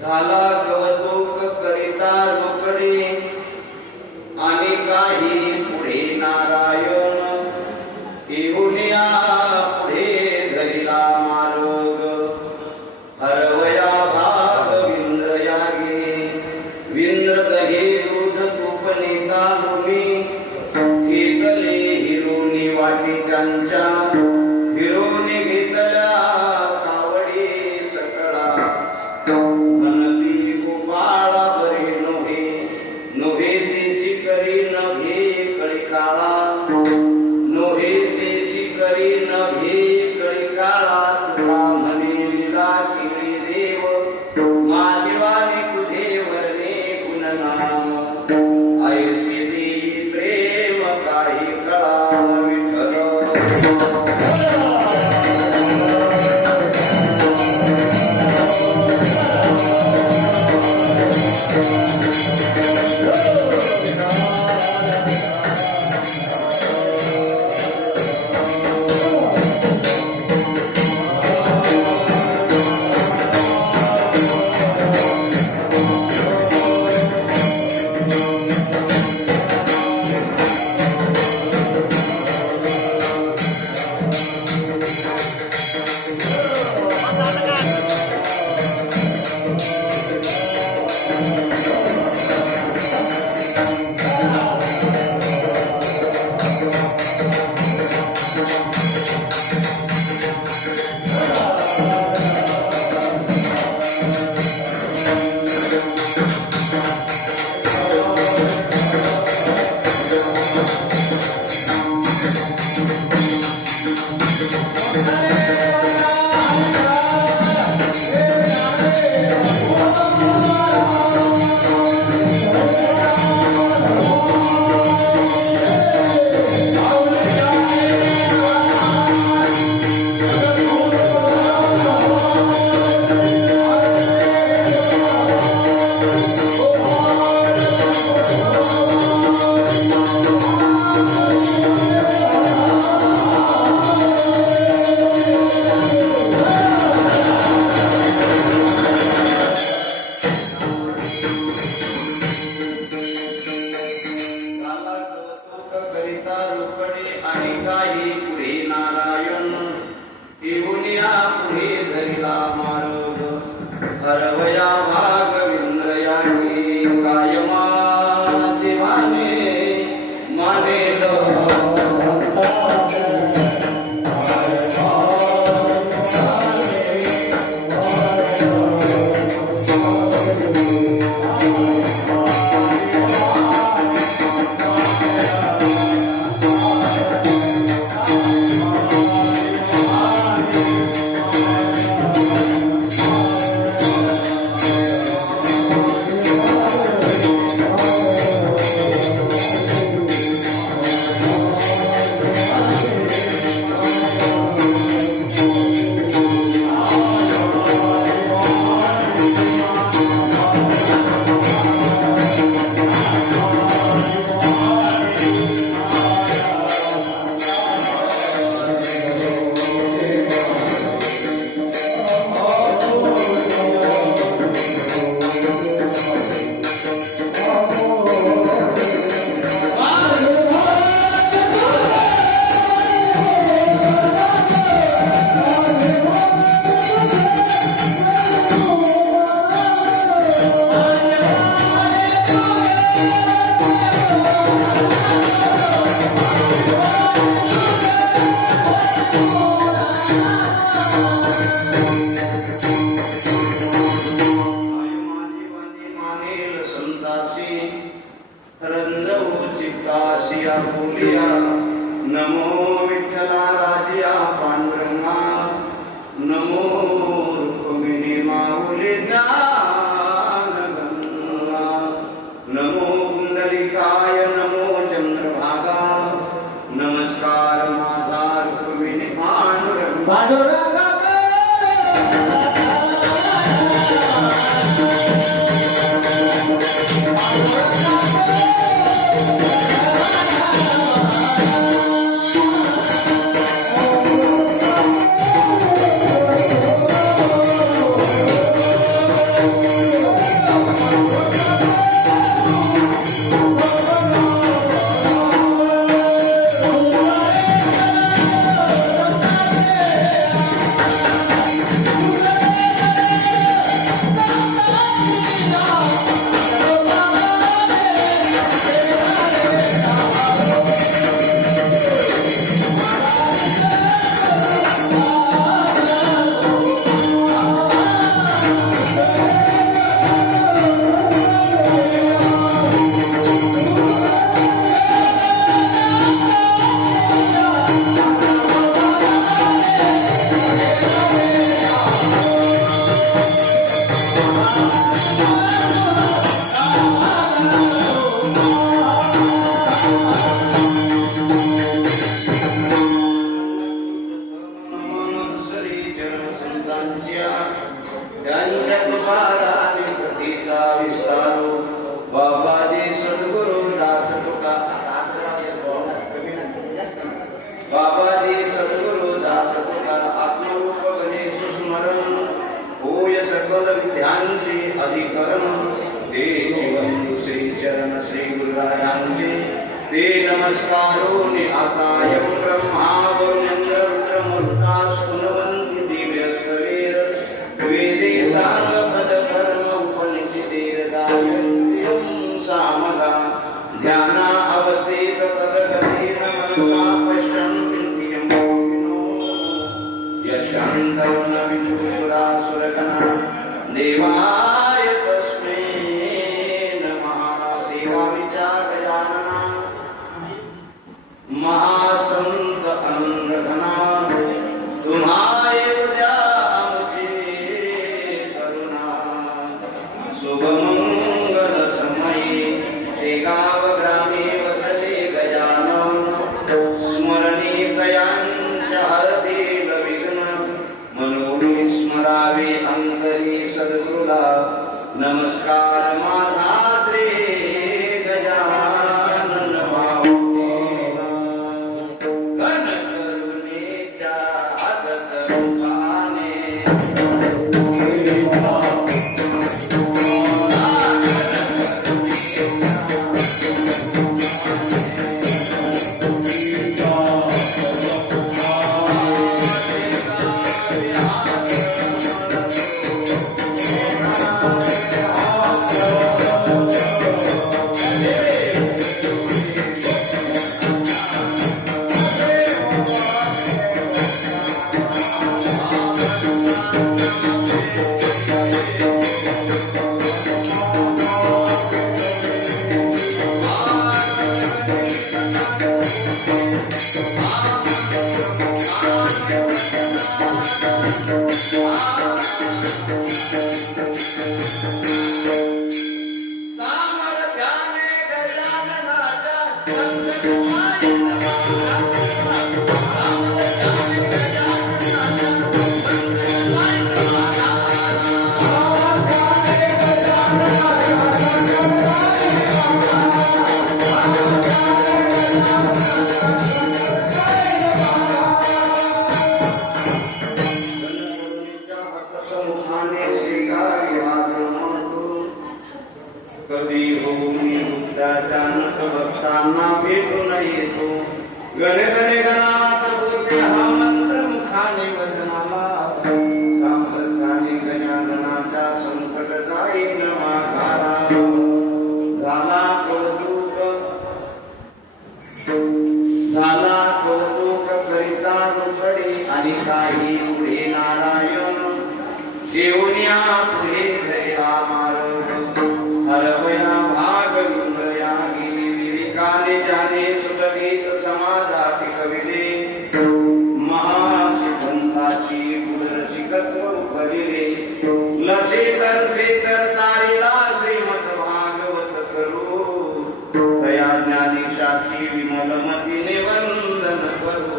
झाला कौतुक करिता रोकडे आणि काही पुढे नारायण येऊनिया पुढे धरिला मार्ग हरवया भाग विंद्र यागे विंद्र दहे दूध तूप नेता लोणी घेतले हिरोनी वाटी त्यांच्या हिरोनी घेतल्या कावडी सकळा मनती गोपाळा बरे नव्हे नव्हे तेची करी नव्हे कळी काळा नव्हे तेची करी नव्हे कळी काळा तुला म्हणे लीला केली देव माझीवानी तुझे वर्णे गुणनाम ऐसे देई प्रेम काही कळा विठ्ठल हरवया भाग विंद्र यागे कायमा शिवाने माने त्यांच्या कृपादानी प्रतीचा विस्तारो बाबाजी सद्गुरु दास तुका बाबाजी सद्गुरु दास तुका आत्मरूप गणेश स्मरण होय सकल विद्यांचे अधिकरण ते जीवंतु श्री चरण श्री गुरुरायांचे ते नमस्कारो निहातायं ब्रह्मा वरुणेंद्र रुद्रमरुतास पुनवन्ति दिव्य सवेर वेदे सामपद कर्म उपनिषदेरदायं सामगा ध्याना अवस्थित तदगतेन मनसा पश्यन्ति यमोहिनो यशान्तवन विदुषुरासुरगणा देवाय तस्मै नमः सेवा विचारयानना महासंत अनंतघना तुम्हारे उद्या आमची करुणा शुभमंगल समयी शेगाव ग्रामे वसले गजानन स्मरणी दयांच्या हरतील विघ्न मनोनी स्मरावे अंतरी सद्गुरुला नमस्कार माझा श्री गजानन बाहुदेवा गण करुणेच्या हातत रूपाने कधी होऊनी बुद्धाचानक भक्तांना भेटून येतो गण गण गणात बोलते हा मंत्र मुखाने वचनाला सामर्थ्याने गजाननाचा संकट जाईन माघारा झाला कौतुक करिता रुपडी आणि काही पुढे नारायण जेवण्या पुढे धैर्या मार्ग हरवया भाग विंद्रया गेली विवेकाने जाणे सुखगीत समाजा पिकविले महाशिवंताची पुरसिकत्व उपजिले लसे तर तारीला श्रीमद भागवत करू दया ज्ञानीशाची विमलमतीने वंदन करू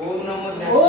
ओम नमो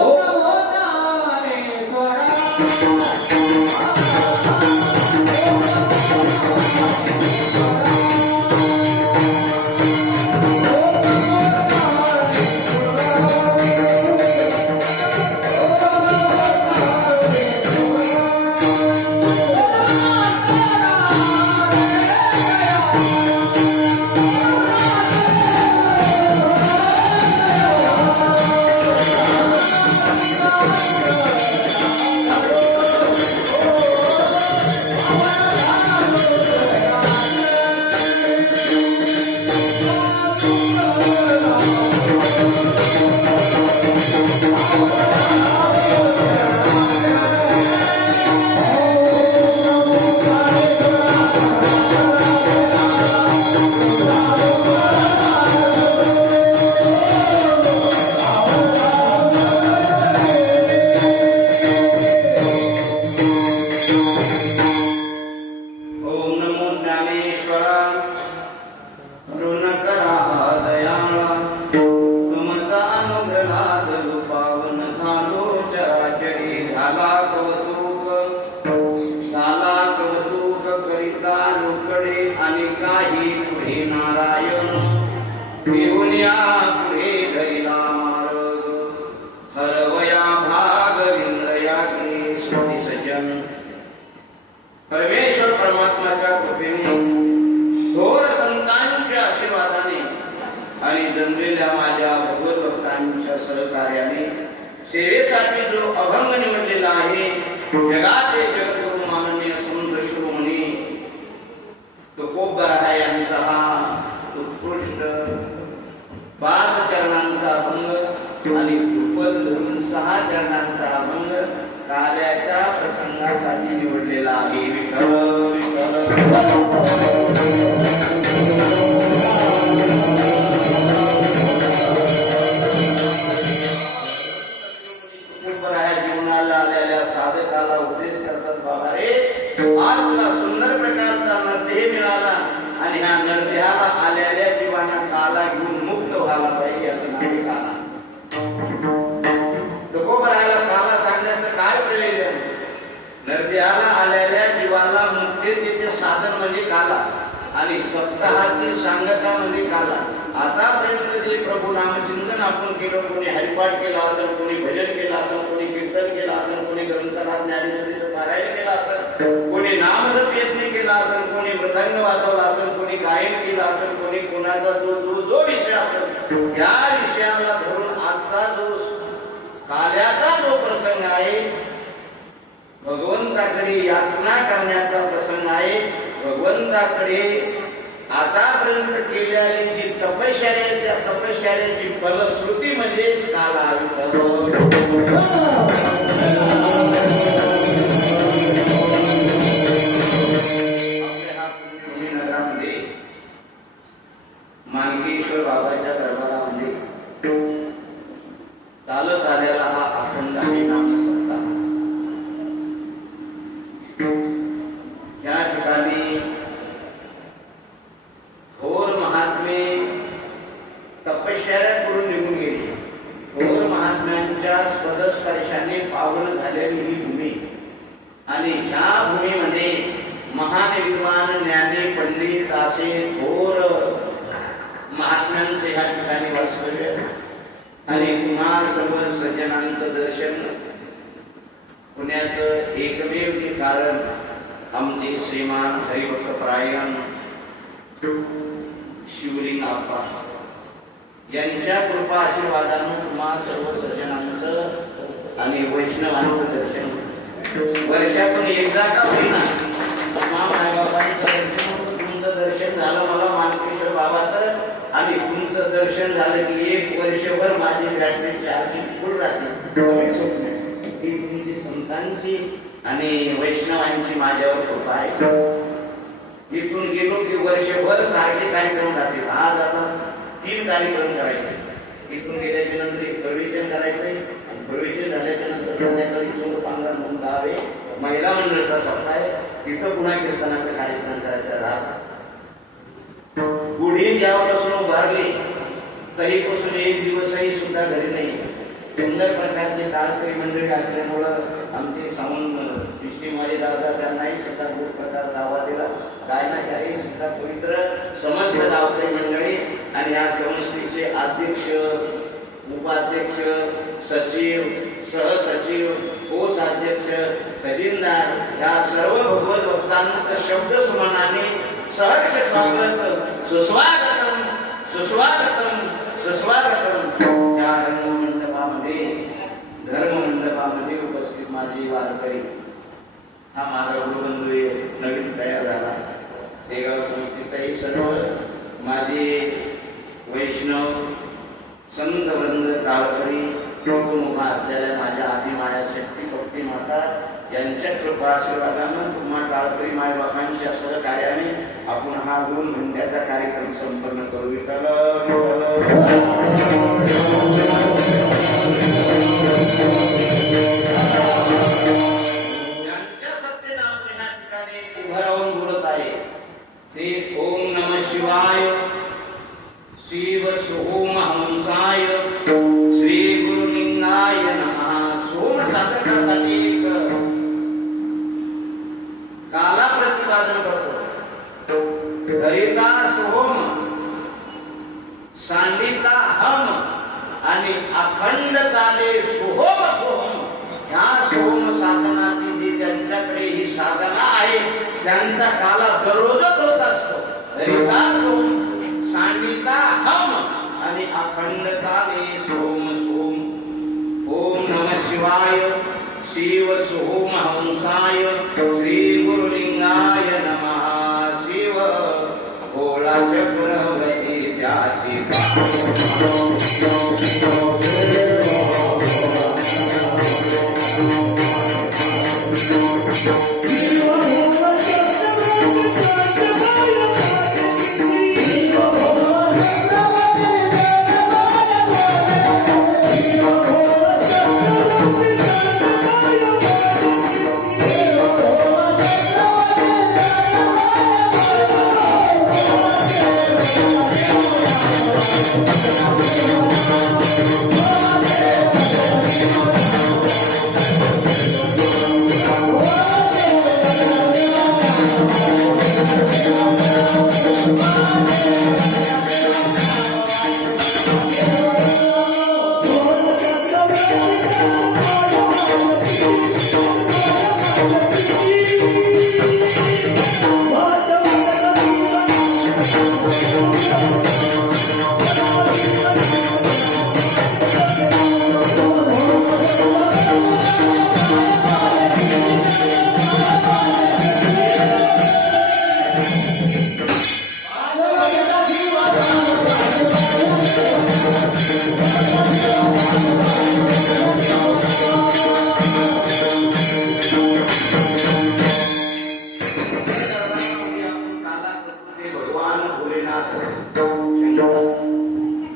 कौतुक झाला कौतुक करिता लोकडे आणि काही पुढे नारायण येऊया पुढे धरिला मार्ग हरवया भाग विंद्रया के स्वामी सज्जन. परमेश्वर परमात्माच्या कृपेने थोर संतांच्या आशीर्वादाने आणि जमलेल्या माझ्या भगवत भक्तांच्या सहकार्याने सेवेसाठी जो अभंग निवडलेला आहे जगाचे जगद्गुरु माननीय संत शिरोमणी तुकोबराय यांचा हा उत्कृष्ट 5 चरणांचा अभंग आणि दुप्पट धरून 6 चरणांचा अभंग काल्याच्या प्रसंगासाठी निवडलेला आहे. विठ्ठल जीवनाला आलेल्या साधकाला उपदेश करतात, बाबा रे आज तुला सुंदर प्रकारचा नरदेह मिळाला आणि ह्या नरदेहाला आलेल्या जीवाना काला घेऊन मुक्त व्हायला पाहिजे असं नाही. काला तुकोबरायला काला सांगण्याचं काय प्रयोजन? नरदेहाला आलेल्या जीवाला मुक्ततेचे साधन म्हणजे काला आणि सप्ताहाची सांगता म्हणजे काला. आतापर्यंत जे प्रभू नामचिंतन आपण केलं, कोणी हरिपाठ केला असेल, कोणी भजन केलं असेल, कोणी कीर्तन केलं असेल, कोणी ग्रंथराज ज्ञानेश्वरीचं पारायण केलं असेल, कोणी नामजप यज्ञ केला असेल, कोणी मृदंग वाजवला असेल, कोणी गायन केलं असेल, कोणी कोणाचा जो विषय असेल त्या विषयाला धरून आजचा जो काल्याचा जो प्रसंग आहे भगवंताकडे याचना करण्याचा प्रसंग आहे. भगवंताकडे आतापर्यंत केलेली जी तपश्चर्या आहे त्या तपश्चर्याची फलश्रुती म्हणजेच काला. नगरामध्ये मानकेश्वर बाबाच्या दरबारामध्ये चालत आलेला हा अखंड आहे नामसप्ताह. या ठिकाणी थोर महात्मे तपश्चर्या करून निघून गेली. थोर महात्म्यांच्या पदस्पर्शाने पावन झालेली ही भूमी आणि ह्या भूमीमध्ये महान विद्वान ज्ञानी पंडित असे थोर महात्म्यांचे ह्या ठिकाणी वास्तव्य आणि तुम्हा सर्व सज्जनांचं दर्शन पुण्याचं एकमेव ते कारण आमचे श्रीमान हरिभक्तपरायण शिवलिंग आप्पा यांच्या कृपा आशीर्वादानं तुम्हा सर्व सज्जनांचं आणि वैष्णवांचं दर्शन वर्षातून एकदा का होईना तुम्हा मायबापांचं दर्शन. तुमचं दर्शन झालं मला मानकेश्वर बाबाचं आणि तुमचं दर्शन झालं की 1 वर्षभर माझी बॅटरी चार्जिंग फुल राहते. ही तुमची संतांची आणि वैष्णवांची माझ्यावर कृपा आहे. इथून गेलो की वर्षभर सारखे कार्यक्रम राहतील. आज आता 3 कार्यक्रम करायचे. इथून गेल्याच्या नंतर एक प्रवेशन करायचंय. प्रवेशन झाल्याच्या नंतर संध्याकाळी 16-15 म्हणून गावे महिला मंडळाचा सप्ताह आहे. तिथं पुन्हा कीर्तनाचा कार्यक्रम करायचा राहत. पुढे जेव्हापासून उभारली तरीपासून 1 दिवसही सुद्धा घरी नाही. सुंदर प्रकारचे कार्यक्रम मंडळी असल्यामुळं आमचे साऊंड सिस्टीमवाले दादा त्यांनाही सुद्धा खूप प्रकारचा आवाज दिला. गायनाशाही सुद्धा पवित्र समस्त गावकरी मंडळी आणि या संस्थेचे अध्यक्ष, उपाध्यक्ष, सचिव, सहसचिव, कोषाध्यक्ष, खजिनदार या सर्व भगवत भक्तांचं शब्द सुमनाने सहर्ष स्वागत, सुस्वागतम सुस्वागतम सुस्वागतम. या रंगमंडपामध्ये धर्ममंडपामध्ये उपस्थित माझी वारकरी हा माझा गुरुबंधू नवीन तयार झाला. देगाव संस्थेतही सर्व माझे वैष्णव संतवृंद गावकरी मुखा असलेल्या माझ्या आधी माझ्या शक्ती भक्ती माता यांच्या कृपा आशीर्वादानं तुम्हा टाळकरी मायबापांच्या सहकार्याने आपण हा 2 घंट्याचा कार्यक्रम संपन्न करू. ज्यांच्या सत्यनाम या ठिकाणी उभं राहून बोलत आहे ते ओम नमः शिवाय, शिव सोम हंसाय, श्री गुरुलिंगाय नमः. सोम साधकासाठी एक त्यांचा काला दररोजच होत असतो. हरिता सोम, सांडिता हम आणि अखंड काले सोम सोम. ओम नमः शिवाय. शिव सोम हंसाय. श्री गुरुलिंगाय नमः. शिव भोळा चक्रवर्ती त्याची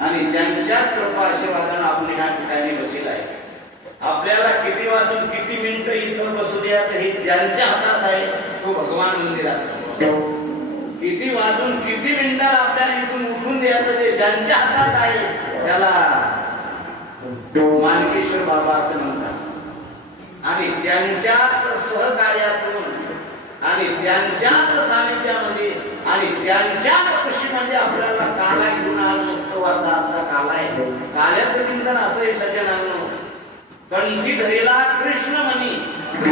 आणि त्यांच्याच कृपा आशीर्वादाने आपण ह्या ठिकाणी बसलेला आहे. आपल्याला किती वाजून किती मिनिटं इथं बसू द्या हे ज्यांच्या हातात आहे तो भगवान मंदिरात. किती वाजून किती मिनिटाला आपल्याला इथून उठून द्यायचं ते ज्यांच्या हातात आहे त्याला मानकेश्वर बाबा असं म्हणतात. आणि त्यांच्याच सहकार्यातून आणि त्यांच्याच सानिध्यामध्ये आणि त्यांच्याच कृषीमध्ये आपल्याला काला घेऊन आज मुक्त वार्ता काला आहे. काल्याचं चिंतन असं आहे सज्जनांनो. कंठी धरीला कृष्ण म्हणी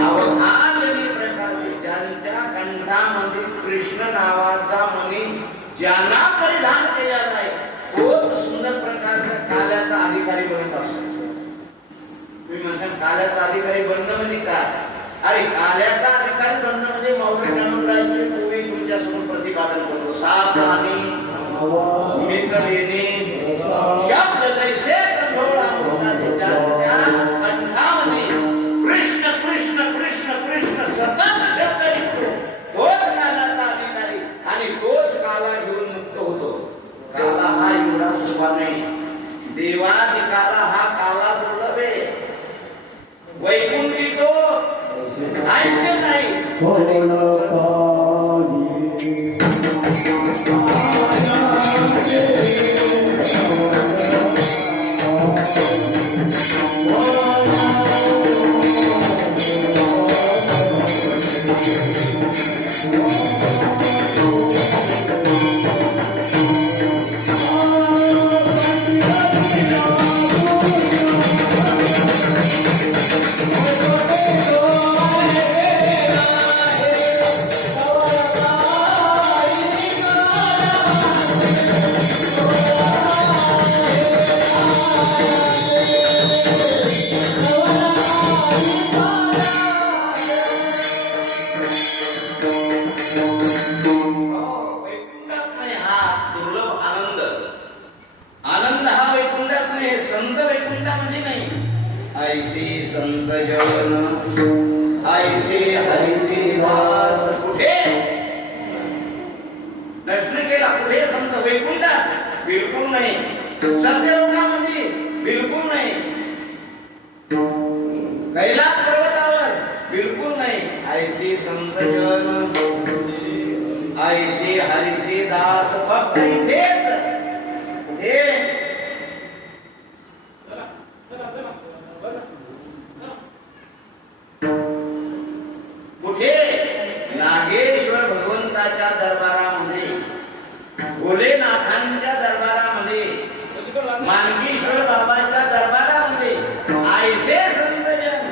अवधानली प्रकाशी. ज्यांच्या कंठामध्ये कृष्ण नावाचा मणी ज्यांना परिधान केला नाही तोच सुंदर प्रकारच्या काल्याचा अधिकारी बनत असतो. तुम्ही म्हणता काल्याचा अधिकारी बनणं म्हणजे काय? अरे काल्याचा अधिकारी बनणं म्हणजे मौलिक ज्ञानोदराचे पूर्वी तुमच्या समोर प्रतिपादन करतो. साथ आणि मित्र येणे शब्द जैसे कंठोळा होतात. ज्यांच्या कंठामध्ये कृष्ण कृष्ण कृष्ण कृष्ण सतत शब्द निघतो तोच कालाचा अधिकारी आणि तोच काला घेऊन मुक्त होतो. काला हा एवढा सोपा नाही. देवाधिकारा हा काला दुर्लभ आहे. वैकुंठी तो ऐसे नाही. दर्शन केला कुठे संत वैकुंठात बिलकुल नाही. सत्यलोकामध्ये बिलकुल नाही. कैलास पर्वतावर बिलकुल नाही. ऐशी संत जन ऐशी हरीचे दास फक्त इथेच. हे कुठे नागेश्वर भगवंताच्या दरबारामध्ये, भोलेनाथांच्या दरबारामध्ये, मानकेश्वर बाबाच्या दरबारामध्ये ऐसे संतजन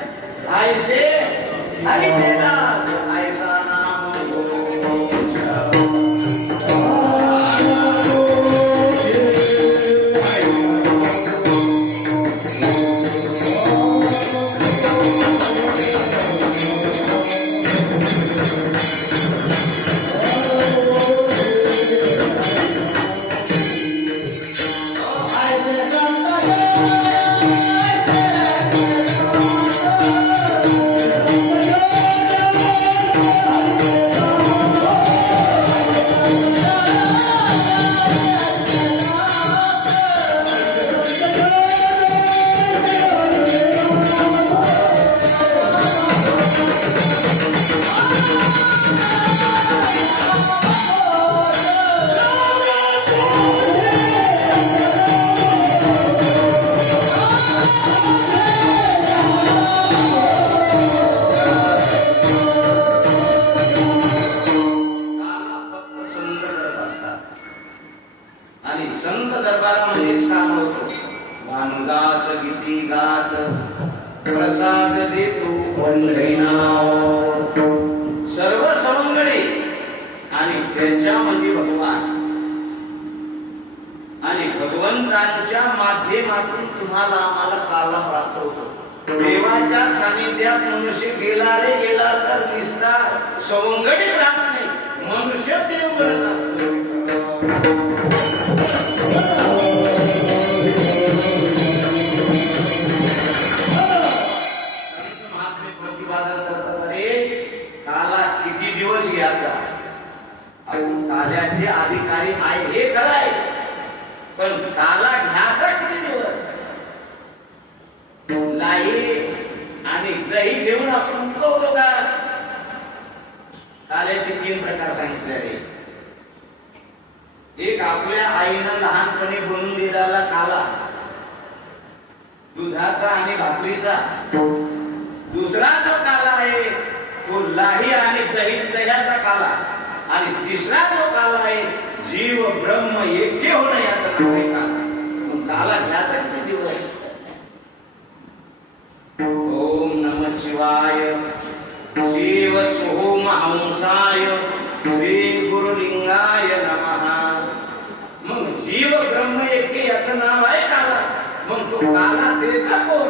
ऐसे हरिचे दास ऐसा नाम हरिनाम. सर्व सवंगडी आणि त्यांच्यामध्ये भगवान आणि भगवंतांच्या माध्यमातून तुम्हाला आम्हाला काला प्राप्त होतो. देवाच्या सानिध्यात मनुष्य गेला रे गेला तर निस्ता सवंगडीत राहत नाही, मनुष्य देव बनत असतो. महात्मे प्रतिपादन करतात, अरे काला किती दिवस घ्यायचा, आपण काल्याचे अधिकारी आहे हे खरं आहे, पण काला घ्यायचा किती दिवस. लाई आणि दही घेऊन आपण मुक्तवतो का. काल्याचे 3 प्रकार सांगितले आहे. एक आपल्या आईनं लहानपणी बनवून दिलेला काला, दुधाचा आणि भाकरीचा. दुसरा जो काला आहे तो लाही आणि दह्याचा काला. आणि तिसरा जो काला आहे जीव ब्रह्म ऐक्य होणं याचा नाव आहे काला. काला घ्यायचा किती दिवस. ओम नमः शिवाय. शिव सोम हंसाय श्री गुरुलिंगाय नमः. मग जीव ब्रह्म ऐक्य याचं नाव आहे काला. मग तो काला देता कोण.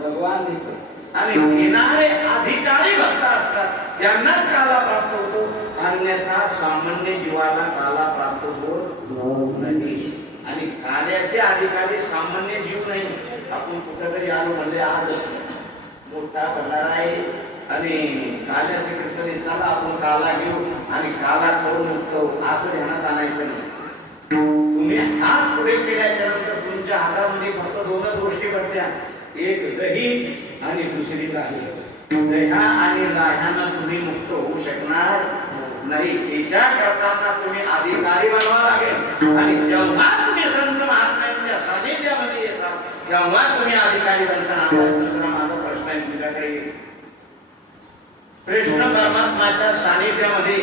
भगवान देतो. आणि घेणारे अधिकारी भक्त असतात त्यांनाच काला प्राप्त होतो, अन्यथा सामान्य जीवाला काला प्राप्त होत नाही. आणि काल्याचे अधिकारी सामान्य जीव नाही. आपण कुठेतरी आलो म्हणजे आज मोठा भंडारा आहे आणि काल्याचे कीर्तन चला आपण काला घेऊ आणि काला करून मुक्तो असं ध्यानात आणायचं नाही. तुम्ही हात पुढे केल्याच्या नंतर तुमच्या हातामध्ये फक्त 2 गोष्टी पडत्या, एक दही आणि दुसरी लाही. दह्या आणि लाह्यानं तुम्ही मुक्त होऊ शकणार नाही. त्याच्या करताना तुम्ही अधिकारी बनवा लागेल. आणि जेव्हा तुम्ही संत महात्म्यांच्या सानिध्यामध्ये येतात तेव्हा तुम्ही अधिकारी बनताना. दुसरा माझा प्रश्न आहे तुझ्याकडे. कृष्ण परमात्माच्या सानिध्यामध्ये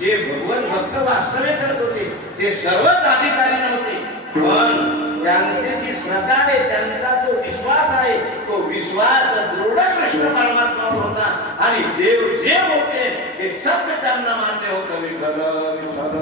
जे भगवत भक्त वास्तव्य करत होते ते सर्वच अधिकारी नव्हते, पण त्यांची जी श्रद्धा आहे, त्यांचा जो विश्वास आहे, तो विश्वास दृढ कृष्ण परमात्मावर होता. आणि देव जे होते ते सत्य त्यांना मान्य होतं. विठ्ठल विठ्ठल.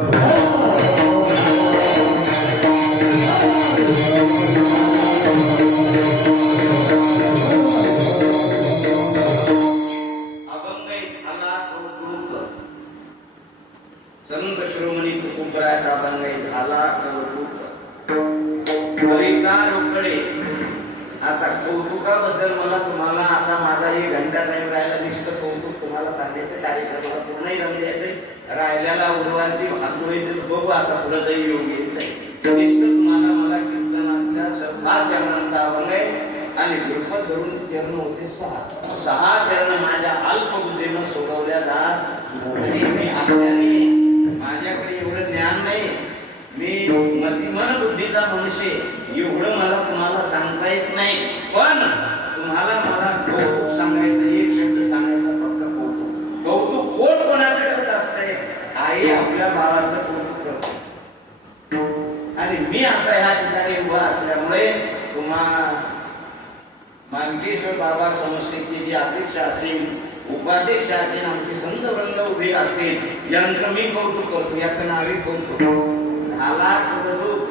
संत शिरोमणी तुकोबराया अभंगाई झाला कौतुक. रोकडे. आता कौतुकाबद्दल मला तुम्हाला आता माझा 1 घंटा टाइम राहिला. नुसतं कौतुक तुम्हाला सांगायचं, कार्यक्रमाला पूर्णही रंग यायचे, राहिल्याला उर्वांची भांडोळी बघू आता पुढे जाई योग येत नाही. नुसतं तुम्हाला मला कीर्तनाच्या 5 चरणांचा अभंग आहे आणि गुरुपद धरून चरण होते 6 चरण माझ्या अल्पबुद्धीनं सोडवल्या जात. मी आपल्याने माझ्याकडे एवढं ज्ञान नाही, मी मतिमन बुद्धीचा मनुष्य, एवढं मला तुम्हाला सांगता येत नाही. पण तुम्हाला मला कौतुक सांगायचं, एक शब्द सांगायचा फक्त कौतुक. कौतुक कोण कोणाचं करत असतंय. आई आपल्या बाळाचं कौतुक करतो. आणि मी आता ह्या ठिकाणी उभा असल्यामुळे तुम्हाला मानकेश्वर बाबा संस्थेचे जे अध्यक्ष असेल, उपाध्यक्ष असेल, आमचे संत वृंद उभे असतील, यांचं मी कौतुक करतो. याचं नावे कौतुक. झाला कौतुक,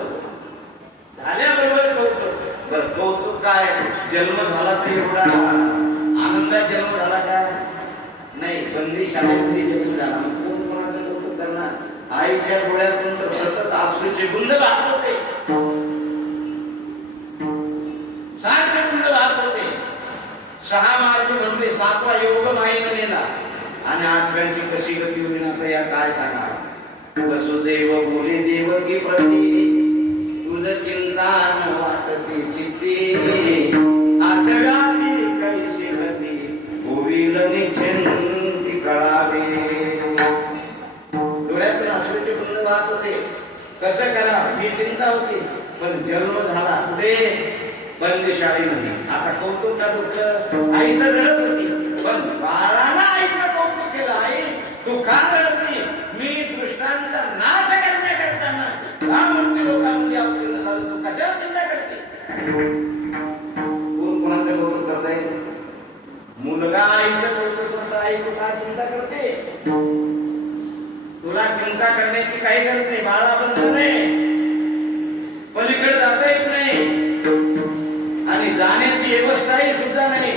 झाल्याबरोबर कौतुक. बर कौतुक काय. जन्म झाला तर एवढा आनंदात जन्म झाला का नाही. बंदी शाळेमध्ये जन्म झाला मग कोण कोणाचं कौतुक करणार. आईच्या डोळ्यातून तर सतत अश्रूचे बुंद वाहत होते, सारखे बुंद वाहत होते. 6 मार्ग म्हणले, 7वा योग माईनं नेला आणि 8व्यांची कशी गती होईल आता या काय सांगा. वसुदेव बोले देवकी प्रती तुझ चिंता न वाटते चित्ती. 8व्याची कैसी गती होईल निश्चिंती कळावे. डोळ्यातून अश्रूचे बुंद वाहत होते. कसं करा ही चिंता होती. पण जन्म झाला पुढे बंदीशाळेमध्ये. आता कौतुक का दुःख. आई तर रडत होती, पण बाळानं आईचं कौतुक केलं. आई तू का रडती. मी दृष्टांचा नाश करण्याकरताना हा मूर्ती लोकांमध्ये अवतीर्ण झालो, तू कशाला चिंता करते. कोण कोणाचं कौतुक करताय. मुलगा आईचं कौतुक करतो, आई तू का चिंता करते? तुला चिंता करण्याची काही गरज नाही, बाळा बंधन नाही, पलीकडे जाता येत नाही आणि जाण्याची व्यवस्थाही सुद्धा नाही.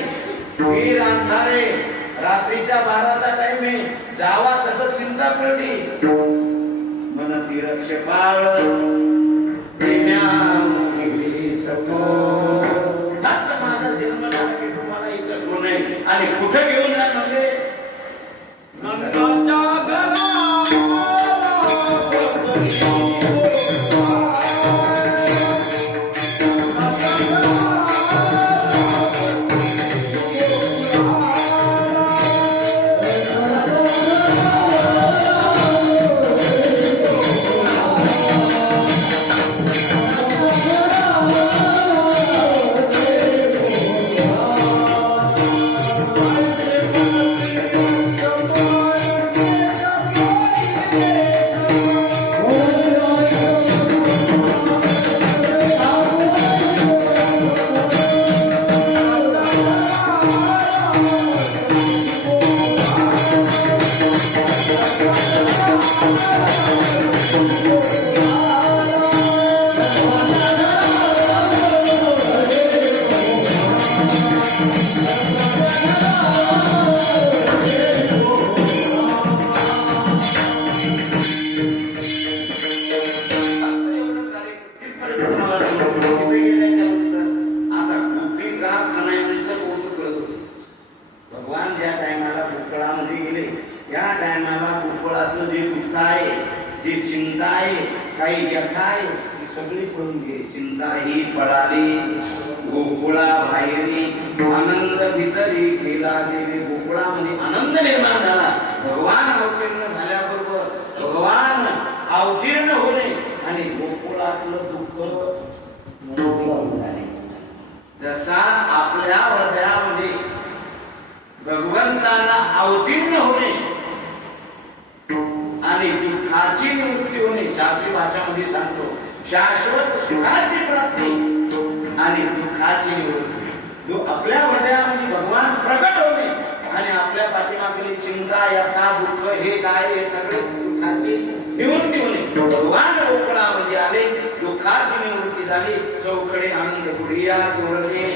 वीर अंधारे, रात्रीच्या 12चा टाइम आहे, जावा कसं चिंता पडली. मन तीरक्ष पाळ आता माझा जन्म झाला की तुम्हाला इथं कोण आहे आणि कुठं घेऊन जा म्हणजे भगवान ज्या टायमाला भूतकाळामध्ये गेले त्या टायमाला भूतकाळाचं जे दुःख आहे, जी चिंता आहे, काही व्यथा आहे, ती सगळी पळून गेली. चिंता ही पळाली गोकुळा बाहेरी, आनंद भितरी केला देवी. गोकुळामध्ये आनंद निर्माण झाला. भगवान अवतीर्ण झाल्याबरोबर भगवान अवतीर्ण होणे आणि गोकुळातलं दुःख झाले. जसा आपल्या हृदयामध्ये भगवंतांना अवतीर्ण होणे आणि दुःखाची निवृत्ती होणे, शास्त्रीय भाषामध्ये सांगतो शाश्वत सुखाची प्राप्ती आणि दुःखाची निवृत्ती. जो आपल्या हृदयामध्ये भगवान प्रकट होणे आणि आपल्या पाठीमागली चिंता, व्यथा, दुःख हे काय, हे सगळे दुःखाची निवृत्ती होणे. भगवान गोकुळामध्ये आले, दुःखाची निवृत्ती झाली, चौकडे आनंद गुढिया जोडले.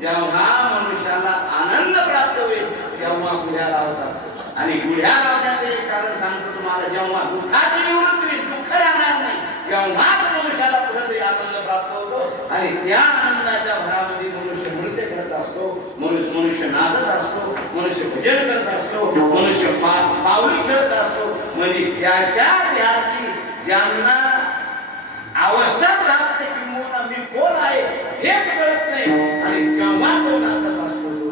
जेव्हा मनुष्याला आनंद प्राप्त होईल तेव्हा गुढ्या लावतात. आणि गुढ्या लावण्याचं एक कारण सांगतो तुम्हाला, जेव्हा दुःखाची निवृत्ती होईल, दुःख राहणार नाही, जेव्हा मनुष्याला कुठेतरी आनंद प्राप्त होतो आणि त्या आनंदाच्या भरामध्ये मनुष्य नृत्य करत असतो, मनुष्य नाचत असतो, मनुष्य भजन करत असतो, मनुष्य पावली खेळत असतो. म्हणजे त्याच्या ध्याची ज्यांना अवस्था प्राप्त किंवा मी कोण आहे हेच कळत नाही आणि तेव्हा तो नाचत असतो तो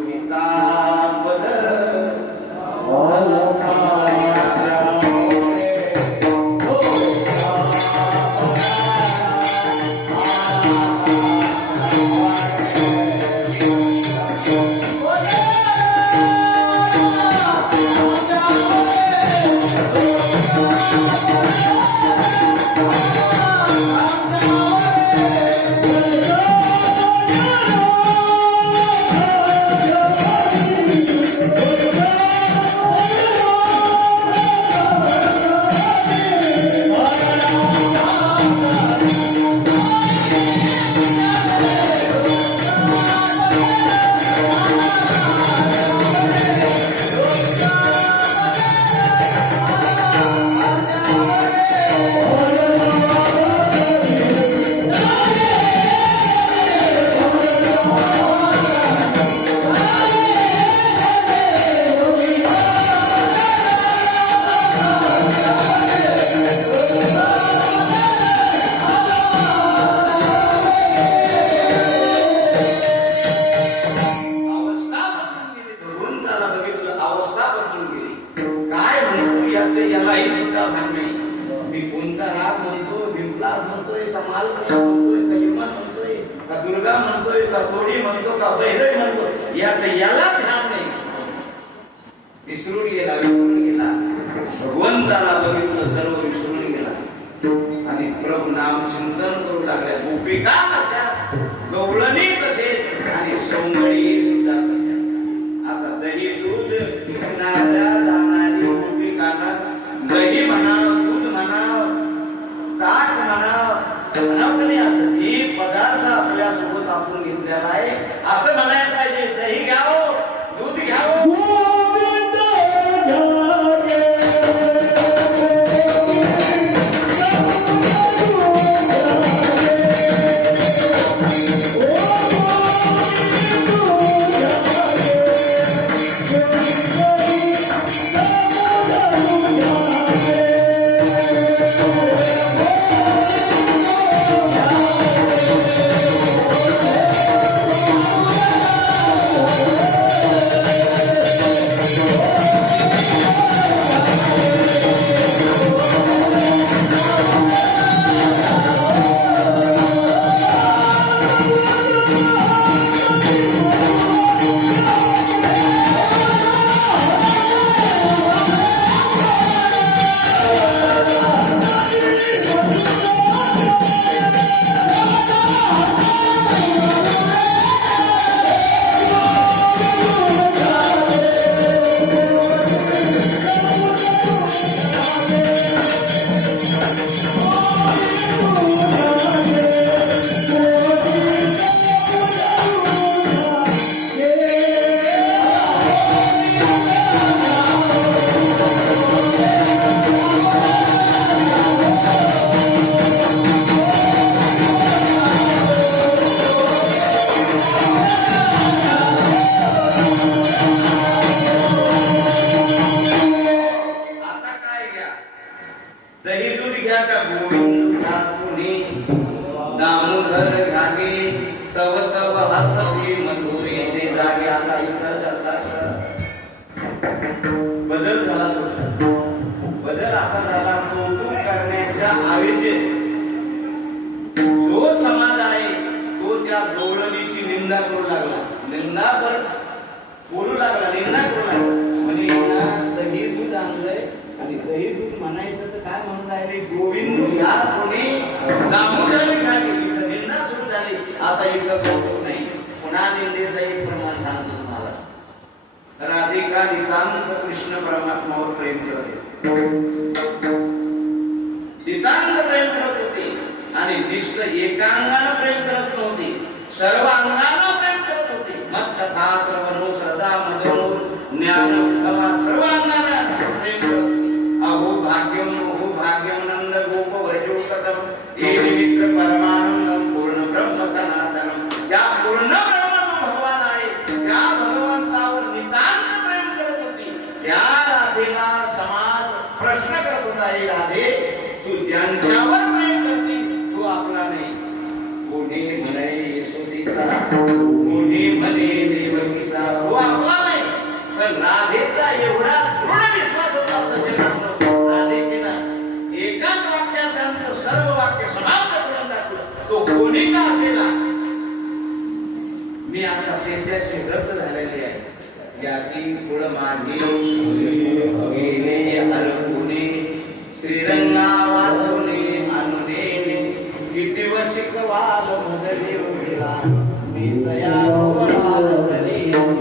यालाही सुद्धा भान नाही. मी कोणता राग म्हणतो, विप्लास म्हणतोय का मालक म्हणतोय का यमन म्हणतोय का दुर्गा म्हणतोय का थोडी म्हणतो का बैरज म्हणतो याला ध्यान नाही. विसरून गेला भगवंताला बघितलं सर्व विसरून गेला आणि प्रभू नाम चिंतन करू लागल्या. गोपिका कशा गवळणी तसेच आणि सौंदर्य सुद्धा तशा. आता दही दूध विकणाऱ्या जाणारी गोपिकांना दही म्हणाव, दूध म्हणाव, ताक म्हणाव, म्हणाव तरी असं ही पदार्थ आपल्या सोबत आपण घेतलेला आहे असं म्हणायला पाहिजे. दही घ्यावं, दूध घ्यावं. बदल झाला. बदल असा झाला कौतुक करण्याच्या आवेजे जो समाज आहे तो त्या गवळणीची निंदा करू लागला. निंदा करू लागला. म्हणजे दही दूध आणलंय आणि दही दूध म्हणायचं तर काय म्हणून राहिले गोविंद या कोणी दामोदर खाली. इथं निंदा सुरू झाली. आता इथं कौतुक नाही. पुन्हा निंदेचं एक प्रमाण सांगतो तुम्हाला. राधिका नितांत कृष्ण परमात्मावर प्रेम करत नितांत प्रेम करत होते आणि निष्ठ एकांगानं प्रेम करत नव्हते, सर्व अंगानं प्रेम करत होते. मग तथा सर्वनो श्रद्धा मदनोर ज्ञान उत्सवा सर्व अंगानं प्रेम करत होते. अहो भाग्यम नंद गोप व्रजोकतम हे निमित्त परमानंदम पूर्ण ब्रह्म सनातनम. या पूर्ण ब्रह्म भगवान आहे त्या भगवंतावर नितांत प्रेम करत होती. त्या राधेला समाज प्रश्न करत होता, हे राधे तू ज्यांच्यावर प्रेम करते तो आपला नाही. कोणी कोणी म्हणे देवगीता हो आपला नाही पण राधेचा एवढा दृढ विश्वास होता सज्जनांनो राधेचे ना एकाच वाक्यात त्यांचं सर्व वाक्य समाप्त करून टाकलं तो कोणी का असेना मी आता त्याच्याशी रद्द झालेली आहे याची पुढं माझी गेले हरपुणे श्रीरंगा वाचवणे अनुने किती शिकवाल मुदली उडला मी तयार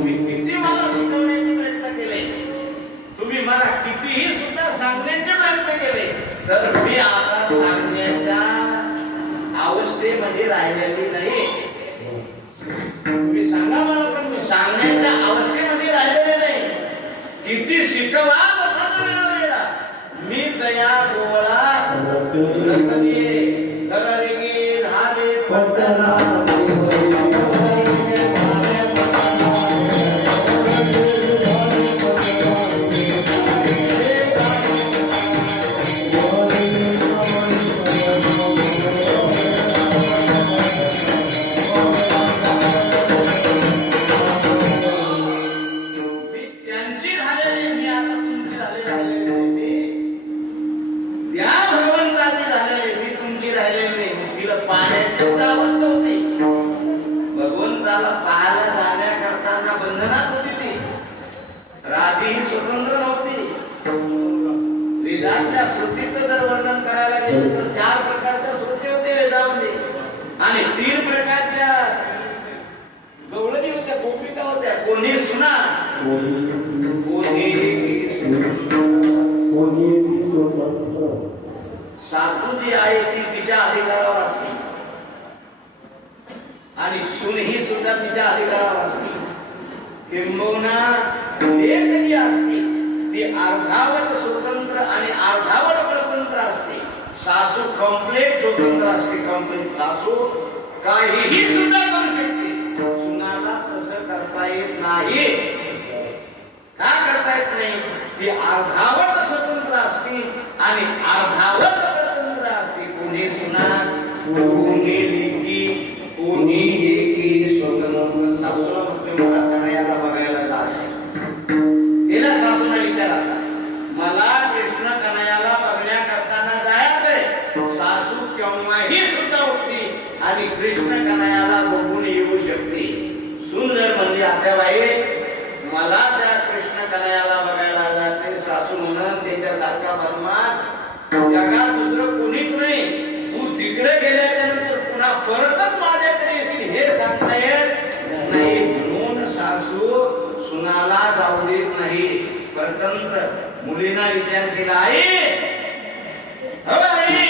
मी किती मला शिकवण्याचे प्रयत्न केले तुम्ही मला कितीही सुद्धा सांगण्याचे प्रयत्न केले तर मी आता सांगण्याच्या अवस्थेमध्ये राहिलेली नाही तुम्ही सांगा मला पण मी सांगण्याच्या अवस्थेमध्ये राहिलेले नाही किती शिकवा मी दया गोळा झाले पटना भगवंताला पाहायला जाण्या करताना बंधनात होती ती राधी ही स्वतंत्र नव्हती वेदांच्या श्रुतीचं जर वर्णन करायला गेलं तर 4 प्रकारच्या श्रुती होते वेदामध्ये आणि 3 प्रकारच्या गवळणी होत्या गोपिका होत्या कोणी सुना साधू जी आहे ती तिच्या अधिकारावर असते आणि सून ही सुद्धा तिच्या अधिकारावर असते किंबहुना एक जी असते ती अर्धावट स्वतंत्र आणि अर्धावट परतंत्र असते सासू कम्प्लीट स्वतंत्र असते कम्प्लीट सासू काहीही सुद्धा करू शकते सुनाला तसं करता येत नाही का करता येत नाही ती अर्धावट स्वतंत्र असते आणि अर्धावट परतंत्र असते कोणी सुना कोणी लेकी कोणी एकी स्वतंत्र सासूला म्हटले मला कन्हैयाला बघायला जायचं गेला सासूला विचारला मला कृष्ण कन्हैयाला बघण्या करताना जायचंय सासू केव्हाही सुद्धा उठली आणि कृष्ण कन्हैयाला बघून येऊ शकते सुंदर म्हणजे आत्याबाई मला त्या कृष्ण कन्हैयाला बघायला जाते सासू म्हणून त्याच्यासारखा बदमाश जगात दुसरं कोणीच नाही तू तिकडे गेल्याच्या नंतर पुन्हा परतच माझ्याकडे येतील हे सांगता येत नाही म्हणून सासू सुनाला जाऊ देत नाही परतंत्र मुलींना विचार केला आई हो आई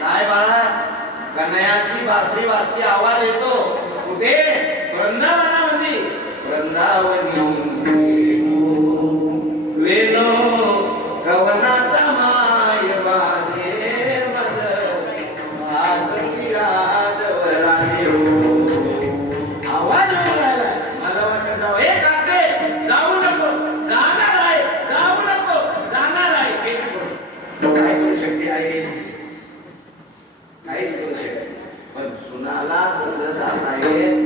काय बाळा कन्हैयाची बासरी वाजती आवाज येतो कुठे वृंदावनामध्ये वृंदावनी वेणो कवनाचा माय वाजे मद आसकी राजवराजे आवाज राहिला मला वाटत जाऊ हे काटे जाऊ नको जाणार आहे जाऊ नको जाणार आहे काय करू शकते आहे काहीच करू शकते पण सुनाला तसं जाता येत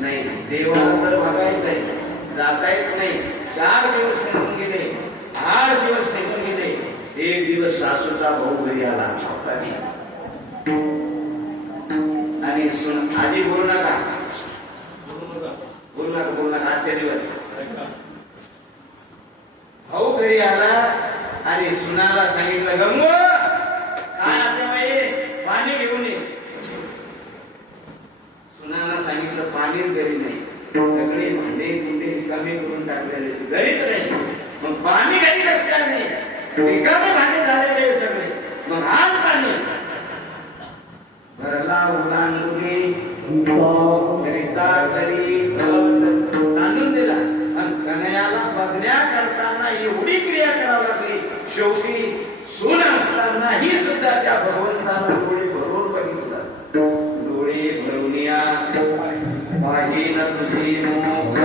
नाही देवाला तर बघायचंय जाता येत नाही 4 दिवस निघून गेले 8 दिवस निघून गेले एक दिवस सासूचा भाऊ घरी आला आणि आधी बोलू नका आजच्या दिवस भाऊ घरी आला आणि सुनाला सांगितलं गंगो काय आता बाई पाणी घेऊन ये सुनाला सांगितलं पाणीच घरी नाही सगळे भांडे कुंडे रिकामे करून टाकलेले घरीच नाही मग पाणी घरी कसं काय नाही रिकामे भांडे झालेले सगळे मग आज पाणी घरला ओलांडुनी करिता करी तांदून दिला आणि कन्हैयाला बघण्या करताना एवढी क्रिया करावी लागली शेवटी सून असतानाही सुद्धा त्या भगवंताला डोळे भरून बघितलं डोळे भरवण्या पाहिन तुझी मोख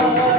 Oh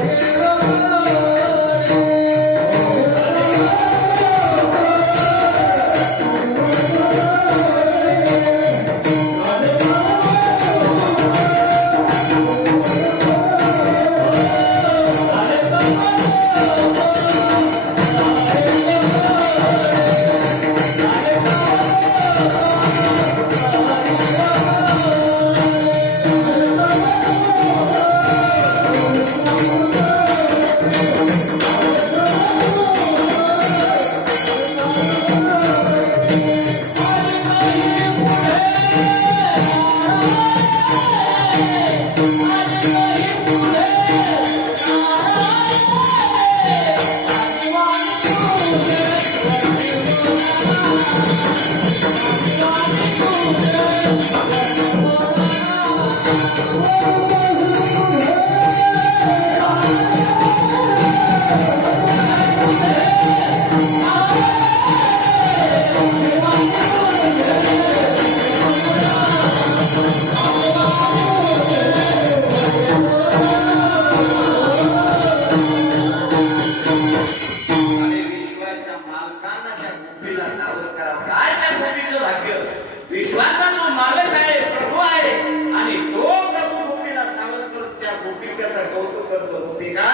करतो गोपिका,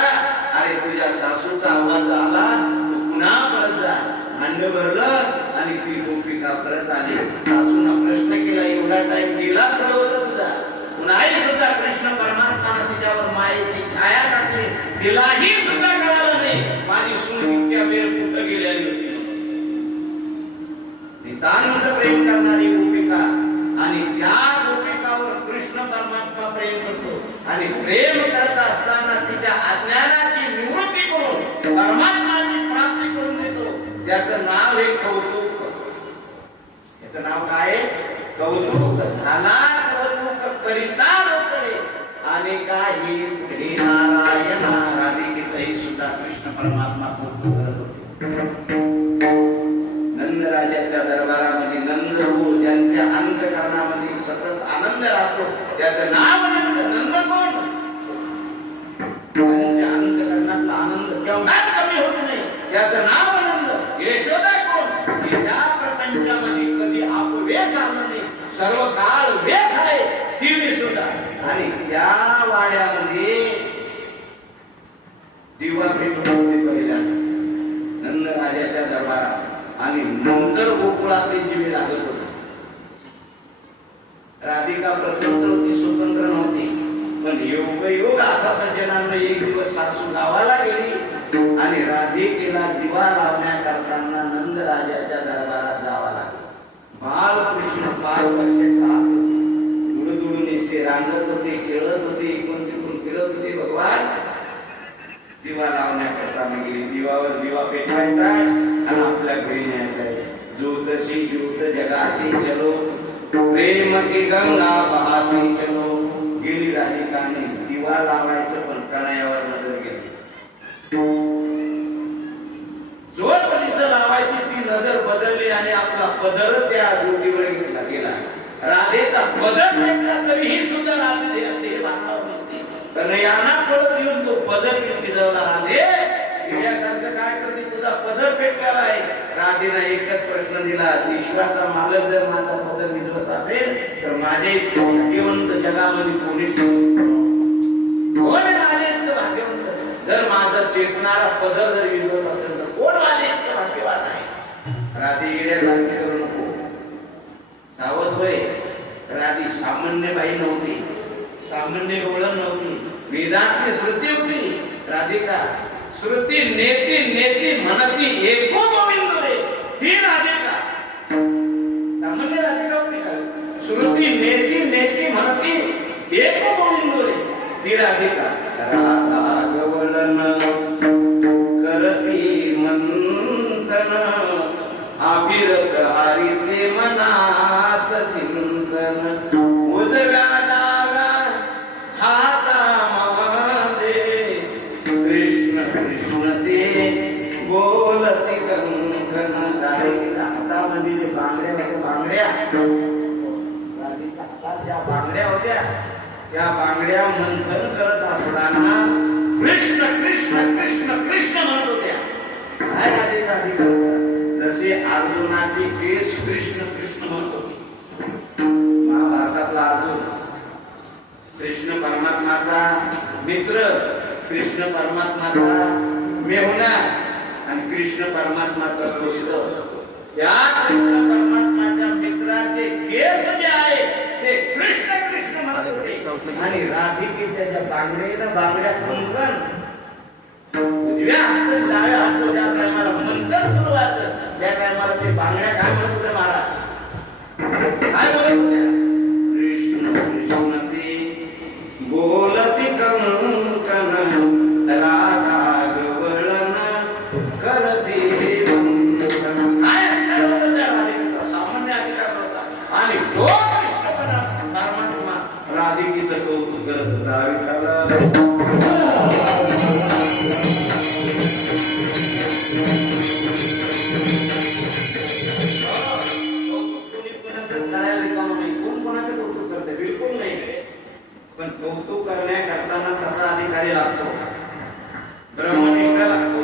अरे तुझ्या सासूचा आवाज आला, तू पुन्हा परत जा. भांड भरलं आणि ती गोपिका परत आली. सासून प्रश्न केला, एवढा टाइम गेला कुठं होता तुझा? पुन्हाही सुद्धा कृष्ण परमात्मानं तिच्यावर मायेची छाया टाकली, तिलाही सुद्धा कळालं नाही माझी सून इतक्या वेळ कुठं गेलेली होती. नितांत प्रेम करणारी गोपिका, आणि त्या गोपिकावर कृष्ण परमात्मा प्रेम करतो, आणि प्रेम करत असताना तिच्या अज्ञानाची निवृत्ती करून परमात्माची प्राप्ती करून देतो. त्याचं नाव आहे कौतुक. त्याचं नाव काय? कौतुक. झाला कौतुक करिता लोकडे अनेकाही पुढे नारायणा. राधिकेतही सुद्धा कृष्ण परमात्मा कौतुक करत होते. नंद राजाच्या दरबारामध्ये नंद हो, ज्यांच्या अंतःकरणामध्ये सतत आनंद राहतो, त्याचं नाव नंद. नंद कोण? त्यांच्या अंतःकरणातला आनंद केव्हाच कमी होत नाही, त्याचं नाव नंद. यशोदा कोण? तिच्या प्रपंचामध्ये कधी अपवेश आला नाही, सर्व काळ वेश आहे ती यशोदा. आणि त्या वाड्यामध्ये दिवा भेटून होते पहिल्यांदा नंद राजाच्या दरबारात, आणि नंतर गोकुळातले जीवे लागत होते. राधिका प्रथम तर ती स्वतंत्र नव्हती, पण योग असा सज्जनांना एक दिवस सासू गावाला गेली, आणि राधिकेला दिवा लावण्याकरताना नंद राजाच्या दरबारात जावा लागला. बालकृष्ण 5 वर्षाचा दुडदुडून येते, रांगत होते, खेळत होते, इकडून तिकडून फिरत होते. भगवान दिवा लावण्याकरता गेली. दिवावर दिवा पेटवायचा आणि आपल्या घरी न्यायचा. ज्योतशी ज्योत जगाशी चलो, प्रेम की गंगा बहाती चलो. गेली राधिकाने दिवा लावायचं, पण कणायावर नजर गेली. ज्योत तिथं लावायची ती नजर बदलली, आणि आपला पदर त्या ज्योतीवर घेतला गेला. राधेचा पदर भेटला तरीही सुद्धा राधे ते बांधावर नव्हती. कन्हैयाना पळत येऊन तो पदर भिजवला. राधे यासारखं काय करते? तुझा पदर पेटलेला आहे. राधेला एकच प्रश्न दिला, विश्वाचा मालक जर माझा पदर भिजवत असेल तर माझे भाग्यवंत जगामध्ये कोणीच कोण माझे इतकं भाग्यवंत? जर माझा चेतणारा पदर जर भिजवत असेल तर कोण माझे इतकं भाग्यवान आहे? राधे येण्यासारखे करू नको, सावध होय. राधी सामान्य बाई नव्हती, सामान्य गवळण नव्हती, वेदांतली श्रुती होती. राधिका श्रुती नेती नेती म्हणती एको गोविंद रे, ती राधिका. सामान्य राधिका होती का? श्रुती नेती नेती म्हणती एको गोविंद रे, ती राधिका. राधा गवळण करती मंथन, अविरत हरिते मनात चिंतन. उजव्या डाव्या हातामध्ये कृष्ण कृष्ण ते बोलती कंकण. हातामध्ये जे बांगड्या होत्या, बांगड्या ज्या बांगड्या होत्या, त्या बांगड्या मंथन करत असताना कृष्ण कृष्ण कृष्ण कृष्ण म्हणत होत्या. काय राधिका? जसे अर्जुनाचे केस कृष्ण कृष्ण म्हणत होते. महाभारतातला अर्जुन कृष्ण परमात्माचा मित्र, कृष्ण परमात्माचा मेहुणा, आणि कृष्ण परमात्माचा दोस्त. त्या कृष्ण परमात्माच्या मित्राचे केस जे आहे ते कृष्ण कृष्ण म्हणत होते, आणि राधिकेच्या ज्या बांगड्या बांगड्या कंकण, उजव्या हात डाव्या हात ज्या टायमाला मंथन सुरू व्हायचं त्या टायमाला ते बांगड्या काय म्हणत होते महाराज? काय बोलत होत्या? कृष्ण कृष्ण ते बोलती कंकण, राधा गवळण करते वंदन. काय अधिकार होता त्या राधिकेचा? सामान्य अधिकार होता. आणि तो कृष्ण परमात्मा राधिकेचं कौतुक करत होता. पण कौतुक करण्या करताना कसा अधिकारी लागतो? ब्रह्मनिष्ठ लागतो,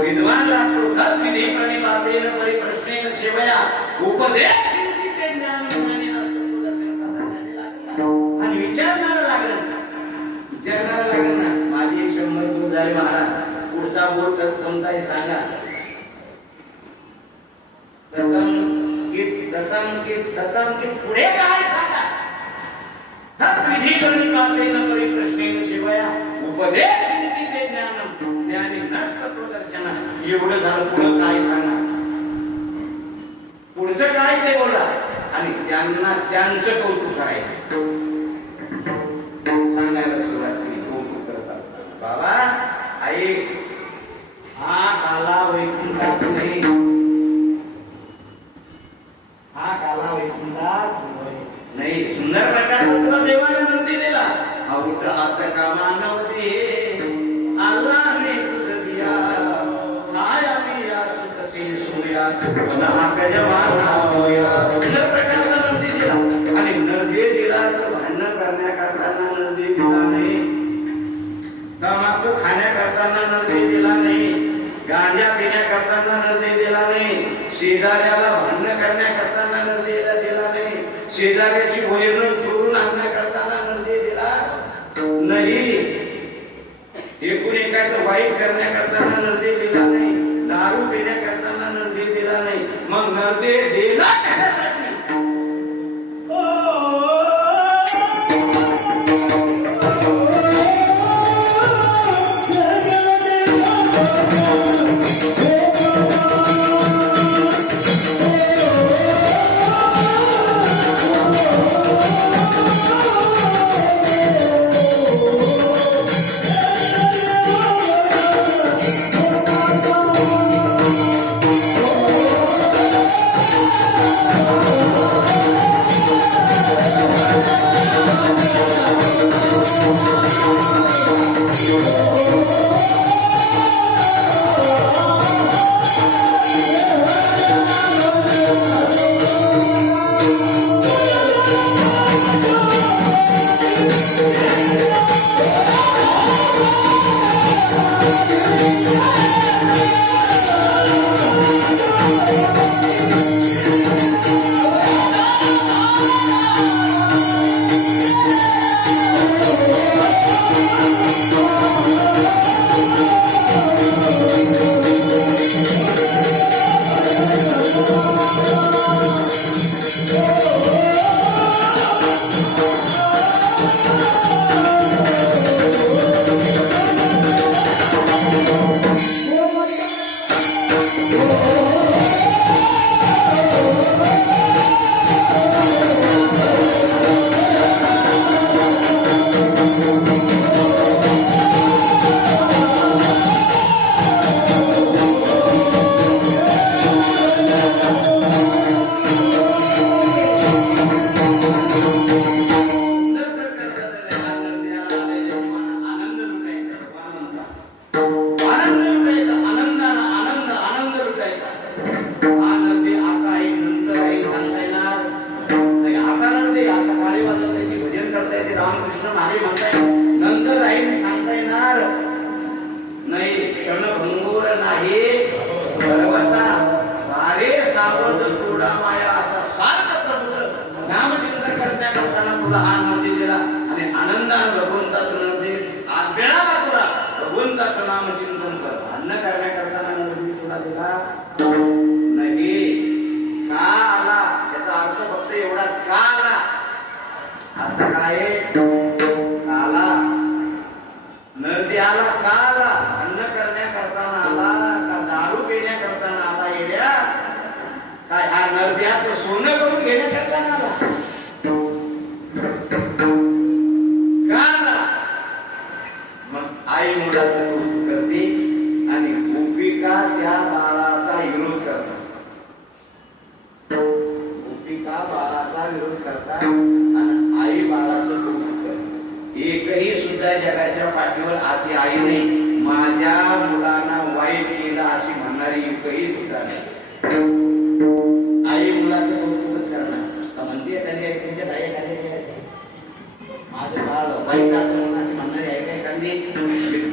विद्वान लागतो. तद्विधी प्रणिपातेन परिप्रश्नेन सेवया उपदेशिते ज्ञानी नसतो. आणि विचारणारा लागेल, विचारणारा लागेल ना. शिवाजी महाराज पुढचा बोल कोणताही सांगा. दतंकित पुढे काय सांगा. तत्विधी करून पाहते न परी प्रश्नेन शिवया उपदेश ते ज्ञानम ज्ञानी नसतत्व दर्शन. एवढं झालं, पुढं काय सांगा. पुढचं काय ते बोला आणि त्यांना त्यांचं कौतुक करायचं. सांगायला सुरुवात केली, कौतुक करतात. बाबा आई हा काला वैकुंठात नाही, हा काला वैकुंठात नाही. सुंदर प्रकारचा तुला देवाने नंदी दिला. अवट हात कामानवती आल्लाने तुझ दिया हाय आम्ही या सुतसे सूर्या पुन्हा कजवाना होया. सुंदर प्रकारचा नंदी दिला आणि नदी दिला तर भांडण करण्याकरताना नदी दिला नाही, तंबाखू खाण्याकरताना नदी दिला नाही, गांजा पिण्याकरताना नदी दिला नाही, शेजाऱ्याला भांडण करण्याकरताना नदी दिला नाही, शेजाऱ्याची वैरण चोरून आणण्याकरताना नदी दिला नाही, एकूण एकाचं वाईट करण्याकरताना नदी दिला नाही, दारू पिण्याकरताना नदी दिला नाही. मग नदी दिला कशासाठी.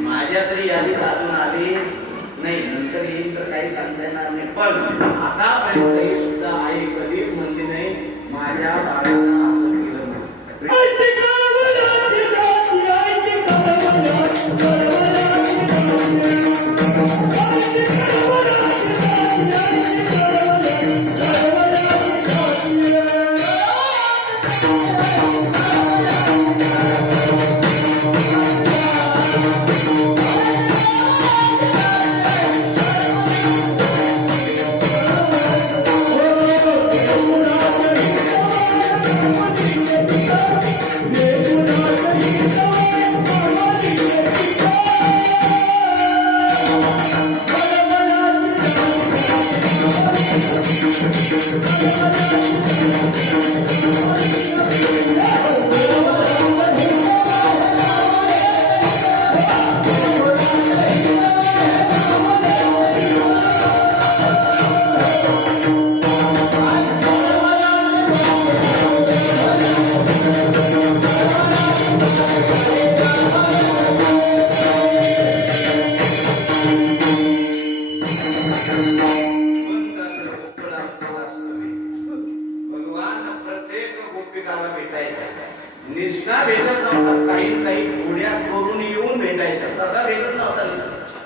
माझ्या तरी यादीत अजून आली नाही, नंतर येईल तर काही सांगता येणार नाही. पण आतापर्यंत सुद्धा आई कधीच म्हणली नाही माझ्या बाळांना असं केलं नाही.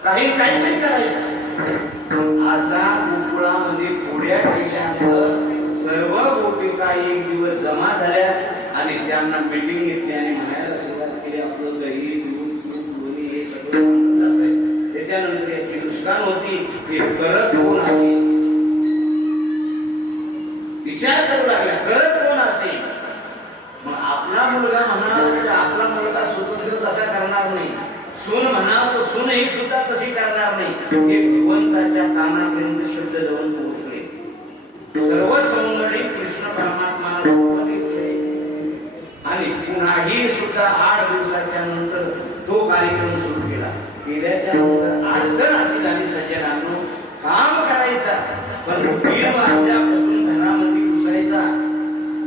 काहीतरी करायचं. असा गोकुळामध्ये पोळ्या केल्यामुळं सर्व गोपिका एक दिवस जमा झाल्या आणि त्यांना मीटिंग घेतली आणि म्हणायला सुरुवात केली आपलं दही दूध तूप लोणी हे सगळं जात आहे. त्याच्यानंतर याची नुकसान होती हे करत कोण असेल विचार करू लागला. करत कोण असेल. मग आपला मुलगा म्हणावा तर आपला मुलगा स्वतंत्र तसा करणार नाही. सून म्हणावं तर सूनही सुद्धा तशी करणार नाही. हे भगवंताच्या कानापर्यंत शब्द जाऊन पोहोचले. सर्व सौंदर्य कृष्ण परमात्माला आणि पुन्हाही सुद्धा 8 दिवसाच्या नंतर तो कार्यक्रम सुरू केला. केल्याच्या नंतर अडचण अशी झाली सज्जनांनो, काम करायचा पण 3 वाजल्यापासून घरामध्ये घुसायचा.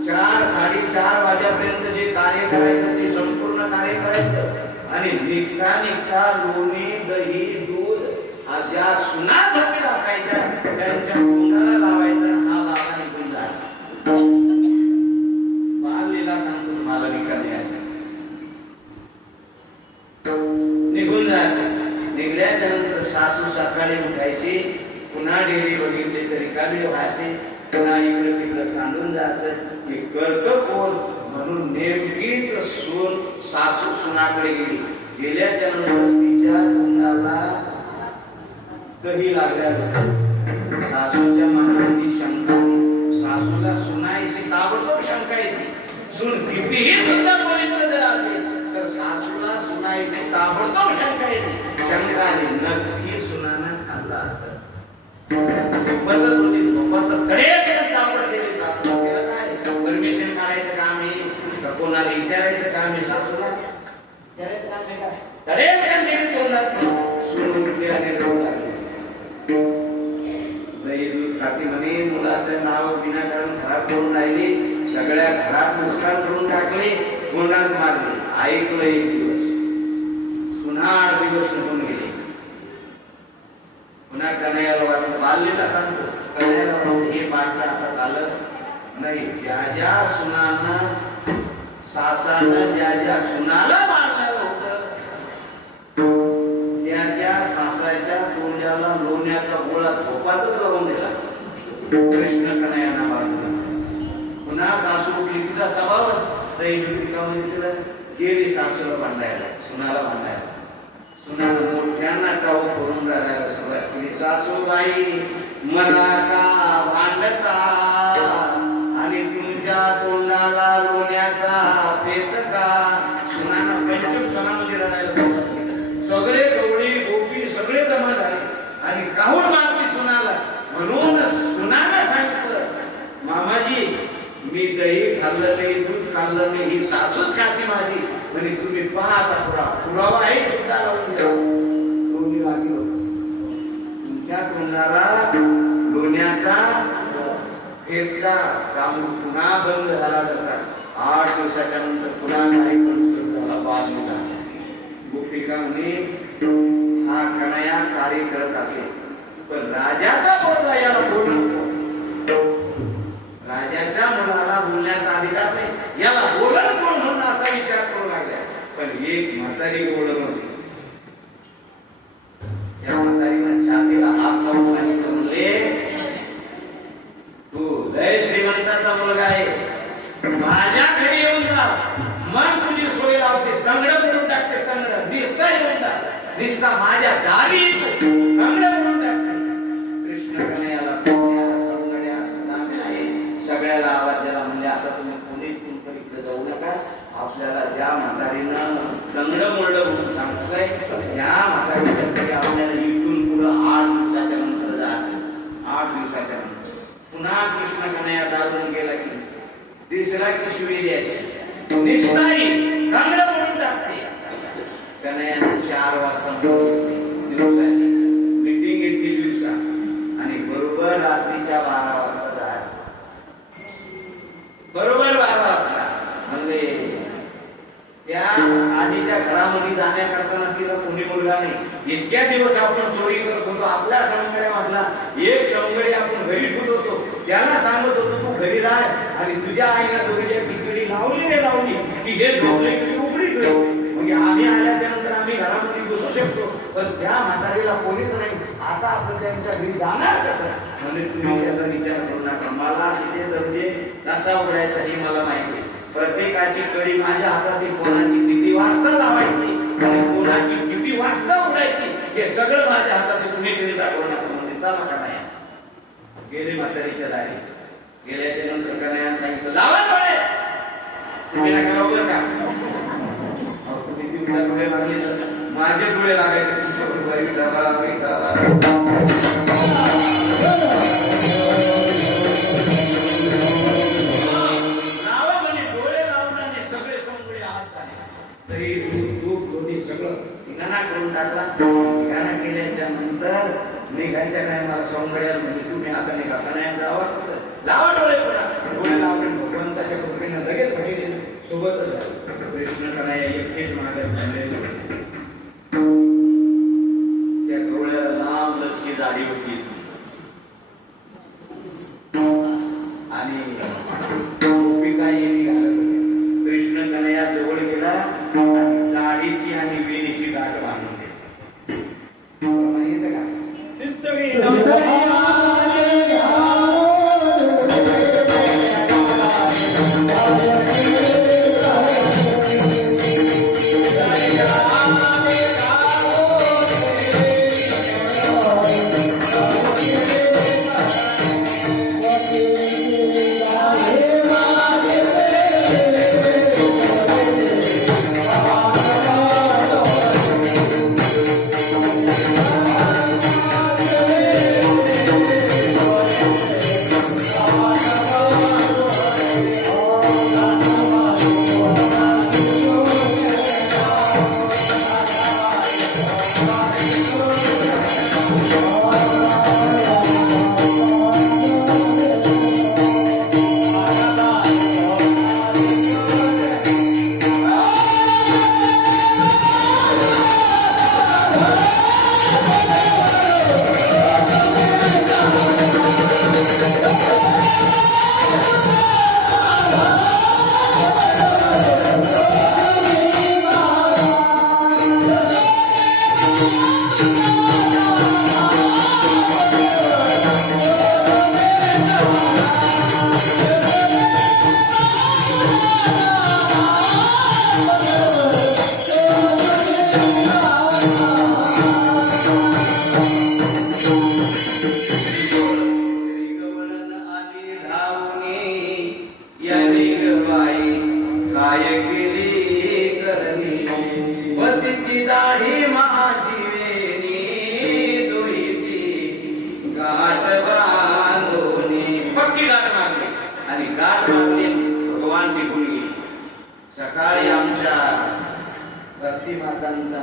4-4:30 वाजेपर्यंत जे कार्य करायचं ते संपूर्ण कार्य करायचं आणि निघता लोणी दही दूध ज्या सुना धरतील असायच्या त्यांच्या तोंडाला लावायचा. हा बाबा निघून जायचा. बाललीला सांगतो तुम्हाला निघून जायचं. निघल्याच्या नंतर सासू सकाळी उठायची. पुन्हा डेरी बघितले तरी रिकामी व्हायचे. पुन्हा इकडे तिकडे सांडून जायचं. हे करतं कोण म्हणून नेमकीच सून सासू सुनाकडे गेली. गेल्याच्या नंतर तिच्या तोंडाला दही लागल्या. सासूच्या मनामध्ये शंका. सासूला सुनाईची ताबडतोब शंका येते. सून कितीही सुद्धा पवित्र जर असेल तर सासूला सुनाईची ताबडतोब शंका येते. शंका आली नक्की सुनानं खाल्ला बदल होती. ताबड गेली सासू. त्याला काय परमिशन काढायचं काम आहे कोणाला विचारायचं काम आहे. सासूला मुलाचं नाव विनाकारण खराब करून राहिली. सगळ्या घरात नुकसान करून टाकले. तोंडात मारले. ऐकलं 1 दिवस. पुन्हा 8 दिवस निघून गेले. पुन्हा कन्हैयाला वाटलं बाललीला सांगतो. कन्हैयाला वाटलं हे पाठ आता चालत नाही. ज्या सुनांना सासानं ज्या सुनाला मारलं होतं त्या सासाच्या तोंडाला लोण्याचा गोळा झोपातच लावून दिला. कृष्ण कन्हैयाला मारला. पुन्हा सासू उठली. तिचा स्वभाव गेली सासूला बांधायला सुनाला बांधायला. सुनाला मोठ्यांना टाऊ करून राहायला सुरुवात केली. सासूबाई मला का भांडता आणि तुमच्या तोंडाला लोण्याचा पेत का. सुनानं पंचम सणामध्ये रडायला सुरुवात केली. सगळे गवळी गोपी सगळे जमा झाले आणि काहून मारली सुनाला. म्हणून सुनानं सांगितलं मामाजी मी दही खाल्लं नाही दूध खाल्लं नाही ही सासूच खाती माझी. म्हणजे तुम्ही पाहता पुरावा आहे सुद्धा लावून द्या. लोणी लागलं तुमच्या तोंडाला लोण्याचा फेटका काम पुन्हा बंद झाला. जाता 8 दिवसाच्या नंतर पुन्हा कार्यक्रम झाला. बाललीला गोपिका म्हणे हा कन्हैया कार्य करत असेल पण राजाचा पोरगा याला बोलू. राजाच्या मुलाला बोलण्याचा अधिकार नाही. याला बोलण कोण म्हणून असा विचार करू लागला. पण एक म्हातारी बोलत होती. त्या म्हातारीनं छातीला हात लावून सांगितलं म्हणले तू लय श्रीमंताचा मुलगा आहे. माझ्या घरी येऊन जा मग तुझी सोय लावते. तंगड म्हणून टाकते. तंगड दिसता येऊन जा दिसता माझ्या दारी येतो तंगड म्हणून टाकते. कृष्ण कन्हैयाला सौंदर्या नामे आहे. सगळ्याला आवाज दिला म्हणजे आता तुम्ही कोणीच तुमच्याकडे जाऊ नका. आपल्याला ज्या म्हातारीनं तंगड मोडलं म्हणून सांगतोय त्या म्हातारीकडे आपल्याला इथून पुढं 8 दिवसाच्या नंतर जायचं. 8 दिवसाच्या नंतर पुन्हा कृष्ण कन्हैया दारून गेला की दिसला की शिवी द्यायची. दिसताही तंगड मोडून टाकते. कन्हैयानं 4 वाजता दिवसाची मीटिंग घेतली दिवसा आणि बरोबर रात्रीच्या 12 वाजता जायचं. बरोबर 12 वाजता म्हणजे त्या आधीच्या घरामध्ये जाण्याकरता तिला कोणी मुलगा नाही. इतक्या दिवस आपण चोरी करत होतो. आपल्या सौंदर्यामधला एक सौंदर्य आपण घरी ठेवत होतो. त्याला सांगत होतो तू घरी राह आणि तुझ्या आईला दोघीच्या खिचडी लावली की हे झोपले की उघडी ठेव. म्हणजे आम्ही आल्याच्या नंतर आम्ही घरामध्ये बसू शकतो, पण त्या म्हातारीला कोणीच नाही. आता आपण त्यांच्या घरी जाणार कसं? म्हणजे तुम्ही त्याचा विचार करू नका. मला तिथे दर्जे कसा उघडायचा हे मला माहिती. प्रत्येकाची कडी माझ्या हातात, कोणाची किती वाजता लावायची आणि कोणाची किती वाजता उघडायची हे सगळं माझ्या हातात. तुम्ही चिंता करू नका. म्हणजे चला का नाही गेले म्हातारीच्या दारी. गेल्याच्या नंतर कन्हैयाने सांगितलं, लावा डोळे. तुम्ही नका लावू का? तुम्ही तुमच्या डोळे लागले तर माझे डोळे लागायचे. लावा म्हणे डोळे लावून आणि सगळे सोंगडे आत आले. तरी दूध होती सगळं ठिकाणा करून टाकला. ठिकाणा केल्याच्या नंतर निघायच्या काय मला सोंगड्या म्हणजे तुम्ही आता निघा. कन्हैया जावा लावा डोळे पुन्हा. डोळे लावले भगवंताच्या कृपेने लगेच बघितले सोबतच झालं. कृष्ण कन्हैया एकटेच मागे झाले. त्या डोळ्याला लांब लचकी जाडी होती आणि गोपिका येणी घालत होती. कृष्ण कन्हैया जवळ गेला आणि लाडीची आणि वेणीची गाठ बांधून दिली. सकाळी आमच्या भक्ती मातांचा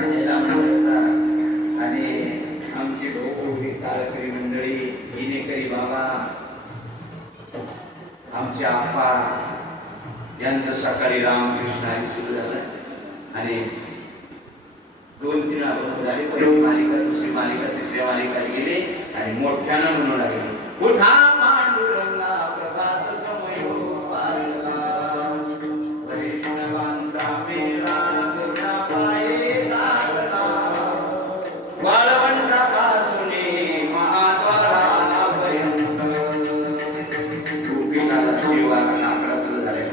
आणि आमची भाऊ काळकरी मंडळी, जिनेकरी बाबा, आमचे आप्पा यांचं सकाळी रामकृष्ण सुरू झालं आणि 2-3 आठवडे झाले. पहिली मालिका, दुसरी मालिका, तिसऱ्या मालिका गेले आणि मोठ्यानं म्हणू लागले, उठा पांडुरंगा प्रभात समय पारला, वैष्णवांचा मेळा तुझ्या पाये लागला, वाळवंटापासून महाद्वारापर्यंत. गोपिकाला शिवाला काकडा सुरू झाले.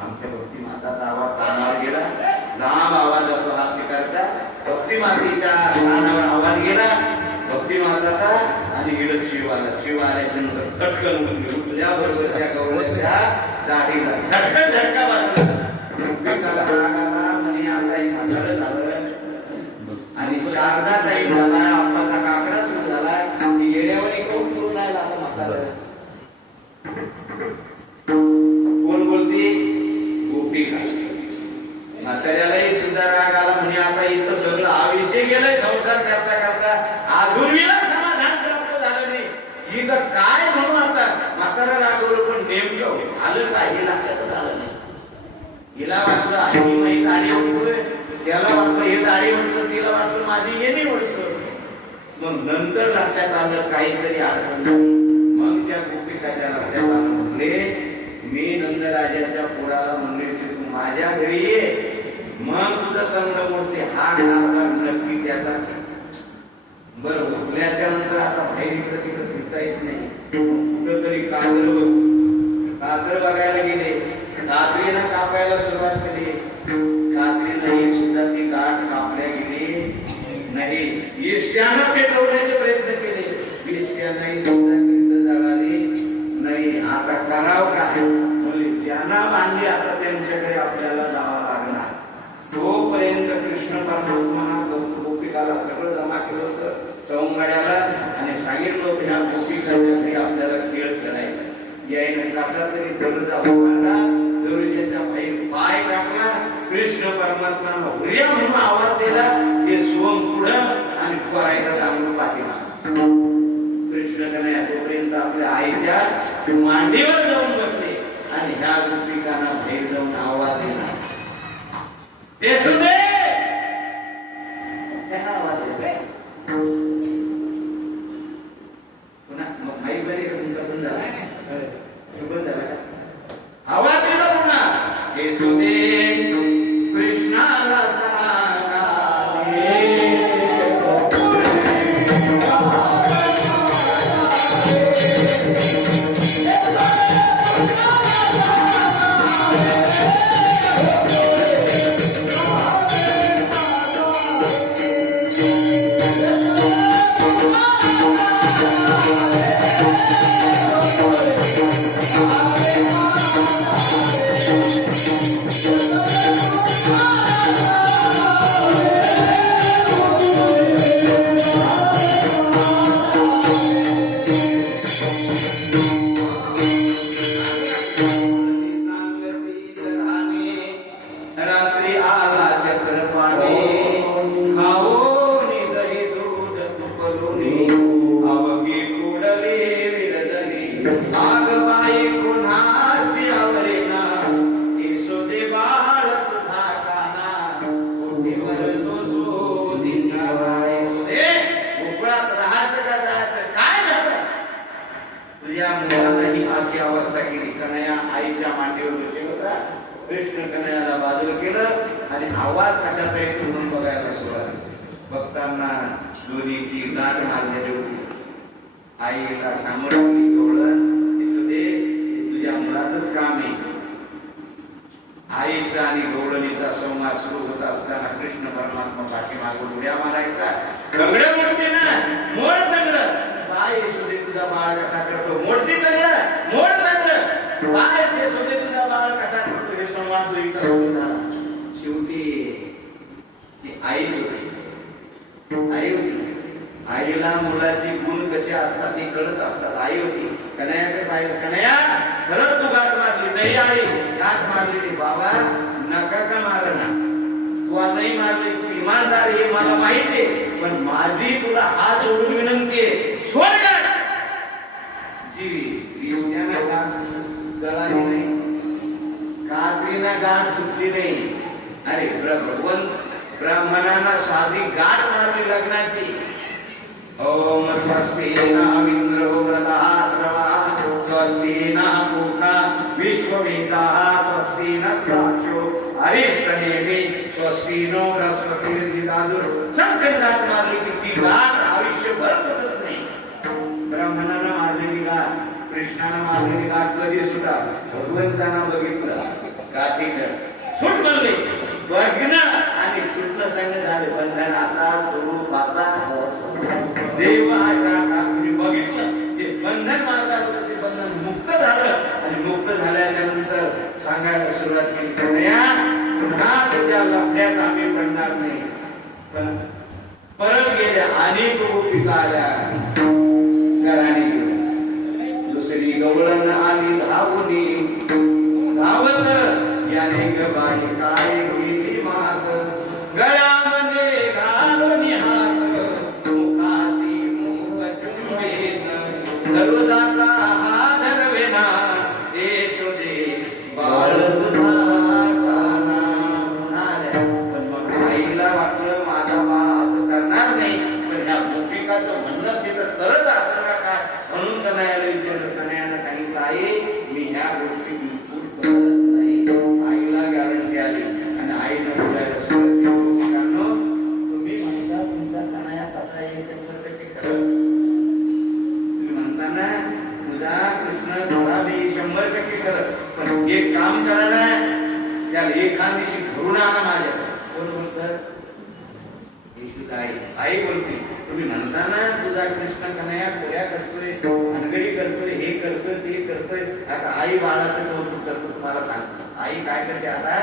आमच्या भक्ती माताचा आवाज कानावर गेला. लांब आवाज होतो हा प्रकारचा. भक्ती मातेच्या कानावर आवाज गेला भक्ती माताचा आणि गेलं शिवाला. शिव आल्याच्या नंतर कटकन तुझ्या बरोबरच्या गवळ्याच्या दाढीला झटकन झटका बसला. गोपिकाला राग आला, म्हणे आता ही म्हातारं झालं आणि शारदा ताई झाला, आप्पाचा काकडा सुरू झाला. येड्यावर कोण करून नाही लागला म्हातारं. कोण बोलते? गोपिका. म्हाताऱ्यालाही सुद्धा राग आला, म्हणजे आता इथं सगळं आयुष्य गेलंय संसार करता करता, अजून समाधान प्राप्त झालं नाही. हिचं काय म्हणू आता? म्हातारा रागवलं, पण नेमकं आलं काय हे लक्षातच आलं नाही. हिला वाटलं आधी मी दाढी ओढतोय, त्याला वाटलं हे दाढी ओढतं, तिला वाटलं माझी येणे ओढतं. मग नंतर लक्षात आलं काहीतरी अडचण झाली. मग त्या गोपिकाच्या लक्षात आलं, म्हणले मी नंदराजाच्या पोराला म्हणले तू माझ्या घरी ये, मग तुझं तंड मोडते. हा कारभार नक्की की आता बरं उठल्याच्या नंतर आता बाहेर इकडं तिकडं फिरता येत नाही. कुठं तरी कातर बघायला गेले, कात्रीनं कापायला सुरुवात केली. कात्रीनं ही सुद्धा ती गाठ कापल्या गेली नाही. इष्ट्यानं पेटवण्याचे प्रयत्न केले, इष्ट्यानंही सुद्धा केस जळाली नाही. आता करावं काय? मुली ज्यांना बांधली आता त्यांच्याकडे आपल्याला जावं लागणार. तोपर्यंत कृष्ण परमात्मा गोपिकाला सगळं जमा केलं होतं सौंगाड्याला आणि सांगितलं होतं ह्या गोपिकांच्या घरी आपल्याला खेळ करायचा. यायनं कसा तरी दरजा उघडला, दरजाच्या बाहेर पाय टाकला. कृष्ण परमात्मानं हुर्या म्हणून आवाज दिला, हे सोम पुढं आणि करायला लागलो पाठीमाग. कृष्ण कन्हैया तोपर्यंत आपल्या आईच्या मांडीवर जाऊन बसले आणि ह्या गोपिकांना बाहेर जाऊन आवाज दिला, ते सुदे आवाज दिला. पुन्हा माईक बरी तुमचा बंद झाला, बंद झाला आवाज दिला पुन्हा, हे सुदे कृष्णाला अशी अवस्था केली. कन्हैया आईच्या मांडीवर बसलेला होता. कृष्ण कन्हैयाला बाजूला केलं आणि आवाज कशाचा येतो म्हणून बघायला सुरुवात. बघताना दोन्हीची गाठ मारलेली होती. आईला सांगून कवळण दे, तुझ्या मुलाचंच काम आहे. आईचा आणि गवळणीचा संवाद सुरू होत असताना कृष्ण परमात्मा पाठीमागून उड्या मारायचा. दगड मोडते ना, मोड दगड. काय सुदे तुझा बाळ कसा करतो, मोडती दगड, मोड दगड. काय ते सुदे तुझा बाळ कसा करतो, हे संवाद दोईचा सुरू झाला. शेवटी ती आई होती, आई होती. आईला मुलाची गुण कसे असतात ते कळत असतात. आई होती. कन्हैयाकडे पाहिलं, कन्हैया खरंच तू गाठ मारली नाही. आई गाठ मारलेली. बाबा नका का मार ना, तू नाही मारली, तू इमानदार हे मला माहिती आहे, पण माझी तुला हात जोडून विनंती आहे, सोड गाठ. जी गाठ जळाली नाही, कात्रीना गाठ सुटली नाही. अरे ब्राह्मणांना साधी गाठ मारली लग्नाची. ओम स्वस्ति न इंद्रो व्रतः श्रवः, स्वस्ति न पूषा विश्ववेदाः, स्वस्ति न साक्षो अरिष्टनेमि, स्वस्ति नो बृहस्पतिर्दधातु. संकट गाठ मारली की ती गाठ आयुष्यभर तुटत नाही. ब्राह्मणांना मारलेली गाठ, कृष्णाला मारलेली गाठ कधी सुटा, भगवंतांना बघितलं गाठीचं सुट म्हणले. बघणं आणि सुटणं संग झाले. बंधन आता स्वरूप आता देव अशा तुम्ही बघितलं ते बंधन मारलं होतं, ते बंधन मुक्त झालं. आणि मुक्त झाल्याच्या नंतर सांगायला सुरुवात केली, कन्हैया पुन्हा तुझ्या लफड्यात आम्ही पडणार नाही. पण परत गेल्या अनेक गोपिका आल्या घराने. दुसरी गवळण आली धावूनी, धावत याने गबाई काय गेली मात, गळ्यामध्ये घालून हात, मुखाशी मुख चुंबेन, धरुदाता हा धरवेना, देशोदे बाळ तुझा काना. पण मग आईला वाटलं माझा बाळ असं करणार नाही, पण ह्या गोपिकाचं म्हणणं तिथं करत असणार काय म्हणून कन्हैयाला विचारलं. कन्हैयानं सांगितलं, आई मी ह्या गोष्टी बिलकुल करत नाही. आईला गॅरंटी आली आणि आईनं बोलायला सुरुवात केली, तुम्ही म्हणता एक काम करा ना, त्या एखादीशी घरून आणा माझ्या. कोण बोलत? आई बोलते. तुम्ही म्हणता ना तुझा कृष्ण कन्हैया खोऱ्या करतोय, अनगडी करतोय, हे करतोय, ते करतोय. आता आई बाळाचं कौतुक करतो. तुम्हाला सांगतो आई काय करते, आता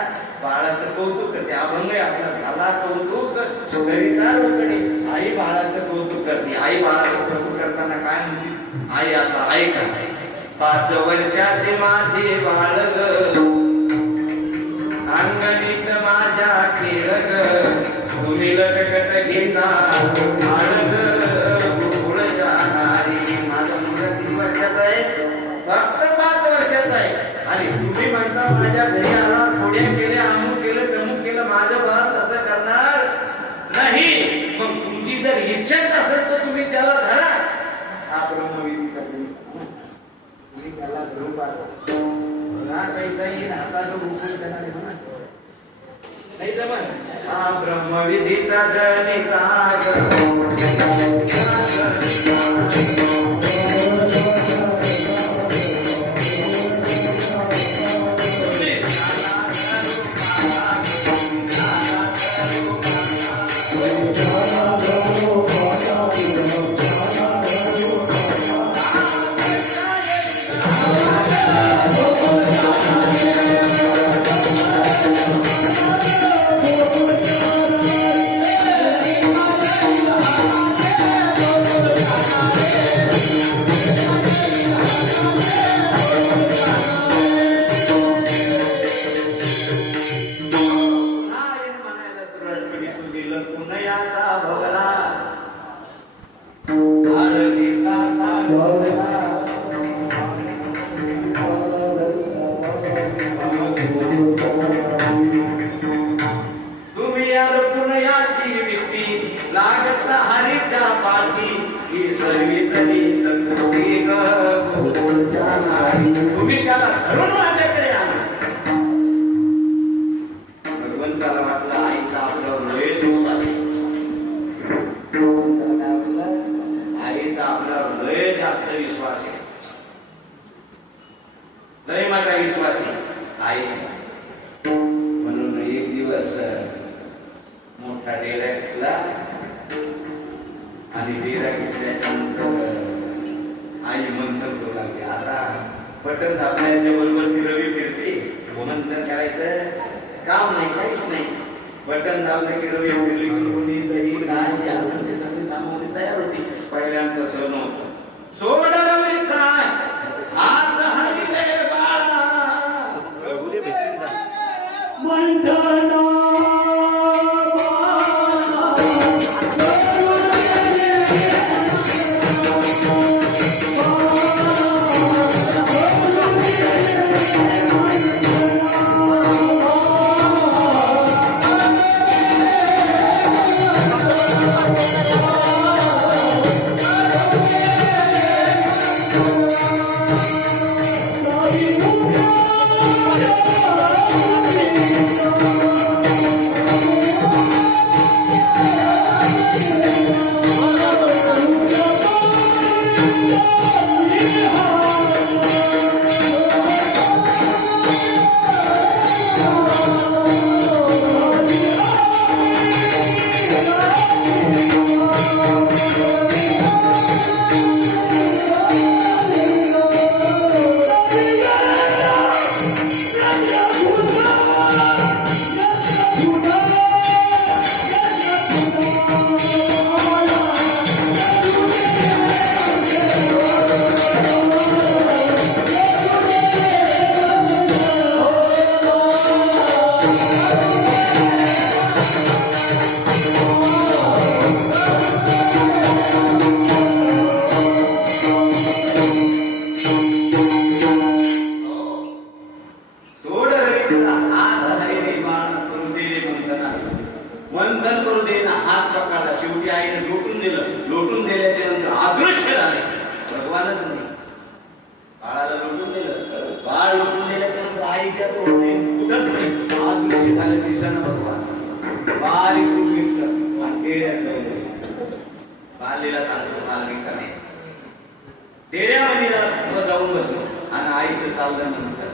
बाळाचं कौतुक करते. अभंग आहे आपला, झाला कौतुक करिता रोकडे. आई बाळाचं कौतुक करते. आई बाळाचं कौतुक करताना काय म्हणते आई? आता ऐका. 5 वर्षाचे माझे बाळ ग, अंगणीत माझ्या खेळ ग, तुम्ही लटकट घेता बाळग गोकुळ जाणारी. माझं मुलं 3 वर्षाचं आहे, फक्त 5 वर्षाचं आहे. आणि तुम्ही म्हणता माझ्या घरी आला, खोड्या केल्या, अमुक केलं, तमुक केलं. माझं बाळ तसं करणार नाही. मग तुमची जर इच्छाच असेल तर तुम्ही त्याला धरा. हा ब्रह्मविधी करतो. तुम्ही त्याला धरून पाहतो ना, काही हातानं उकळून देणार आहे म्हणा. नाही जमत. हा ब्रह्मविधीचा जनिता तुम्ही त्याला धरून माझ्याकडे आणा. भगवंताला वाटलं आईचा आपल्यावर लयच विश्वास आहे. आईचा आपल्यावर लय जास्त विश्वास आहे, लय माझा विश्वास आहे आई. म्हणून एक दिवस मोठा डेरा घेतला आणि डेरा घेतल्यानंतर आई मंथन करू लागली. आता बटन दाबण्याच्या बरोबर ती रवी फिरते. मंथन करायचं काम नाही, काहीच नाही. बटन दाबलं की रवी फिरली की कोणी दही काय सामग्री तयार होती. पहिल्यांदा सण होतं. सोड रवीचा हात हरिले बाळा मंथन मंथन करू दे ना. हात पकडला. शेवटी आईने लोटून दिलं. लोटून दिल्याच्या नंतर अदृश्य झाले. भगवानच नाही, बाळाला लोटून दिलं. बाळ लोटून दिल्याच्या नंतर आईच्या तोडणे कुठंच नाही. अदृश्य झाले. दिसणं भगवान बारीक घेतलं आणि डेऱ्यात बालीला सांगतो मालकी का नाही. डेऱ्यामध्ये जाऊन बसलो आणि आईचं चाललं नंतर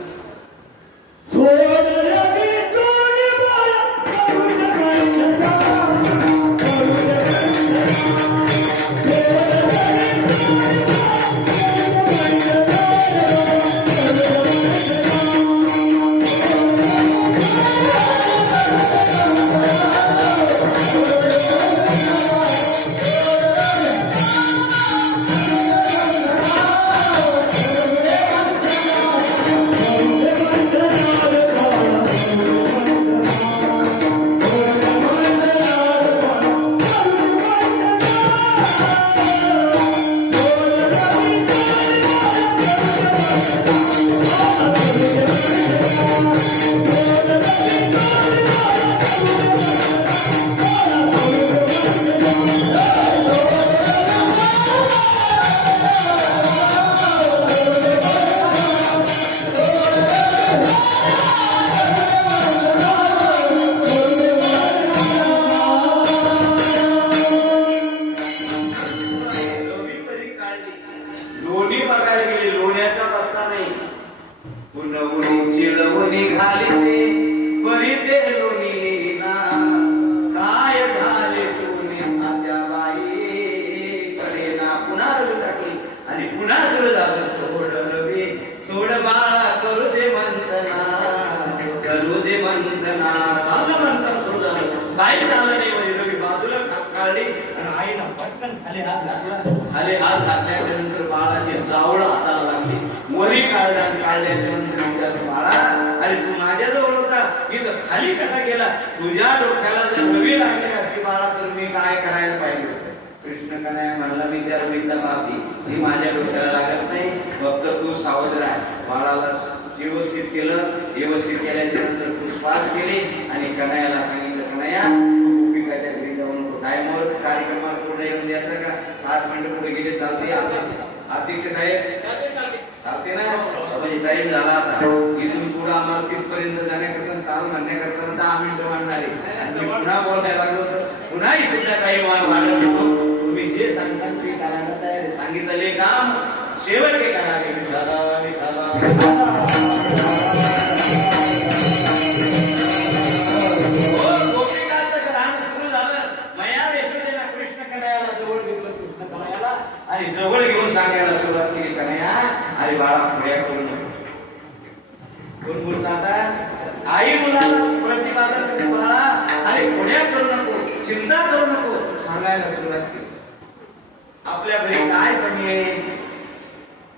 लोणी बघायला गेली, लोण्याचा पत्ता नाही. पुनवणी चिडवणी घालिते परी ते लोणी ना, काय झाले सोने माझ्या बाई कडे ना. पुन्हा रवी टाकली आणि पुन्हा सुरू झालं. सोड रवी सोड बाळा करू दे मंथना, करू दे मंथना. असं मंथन सुरू झालं. काही झालं नाही. म्हणजे रवी बाजूला काढली आणि आईनं पटकन खाली हात घातला. खाली हात घातल्याच्या नंतर बाळाची जावळ हाताला लागली. वरी काढल्याच्या नंतर बाळा अरे तू माझ्याजवळ होता, इथं खाली कसा गेला? तुझ्या डोक्याला जर रवी लागली असती बाळा तर मी काय करायला पाहिजे होतं? कृष्ण कन्हैया म्हणला मी त्या रवीचा माफी, ती माझ्या डोक्याला लागत नाही, फक्त तू सावध राह. बाळाला व्यवस्थित केलं. व्यवस्थित केल्याच्या नंतर तू श्वास केली आणि कन्हैयाला सांगितलं कन्हैया गोपिकाच्या घरी जाऊ नको. टायमावर कार्यक्रमाला पुढे येऊन द्यायचं का? 5 मिनिटं पुढे गेले चालते? अध्यक्ष साहेब चालते ना? म्हणजे टाईम झाला आता. इथून पुढे आम्हाला तिथपर्यंत जाण्याकरता ताल म्हणण्याकरता 10 मिनिटं मांडणार आहे. पुन्हा बोलायला लागलो तर पुन्हा सुद्धा काही वाढत नको. तुम्ही जे सांगता ते करायला तयार. सांगितले काम शेवट करावे. आणि जवळ घेऊन सांगायला सुरुवात केली कन्हैया अरे बाळा पुढ्या करू नको. कोण बोलतात? आई मुलाला प्रतिपादन करते बाळा अरे पुढ्या करू नको, चिंता करू नको सांगायला सुरुवात केली. आपल्या घरी काय कमी आहे?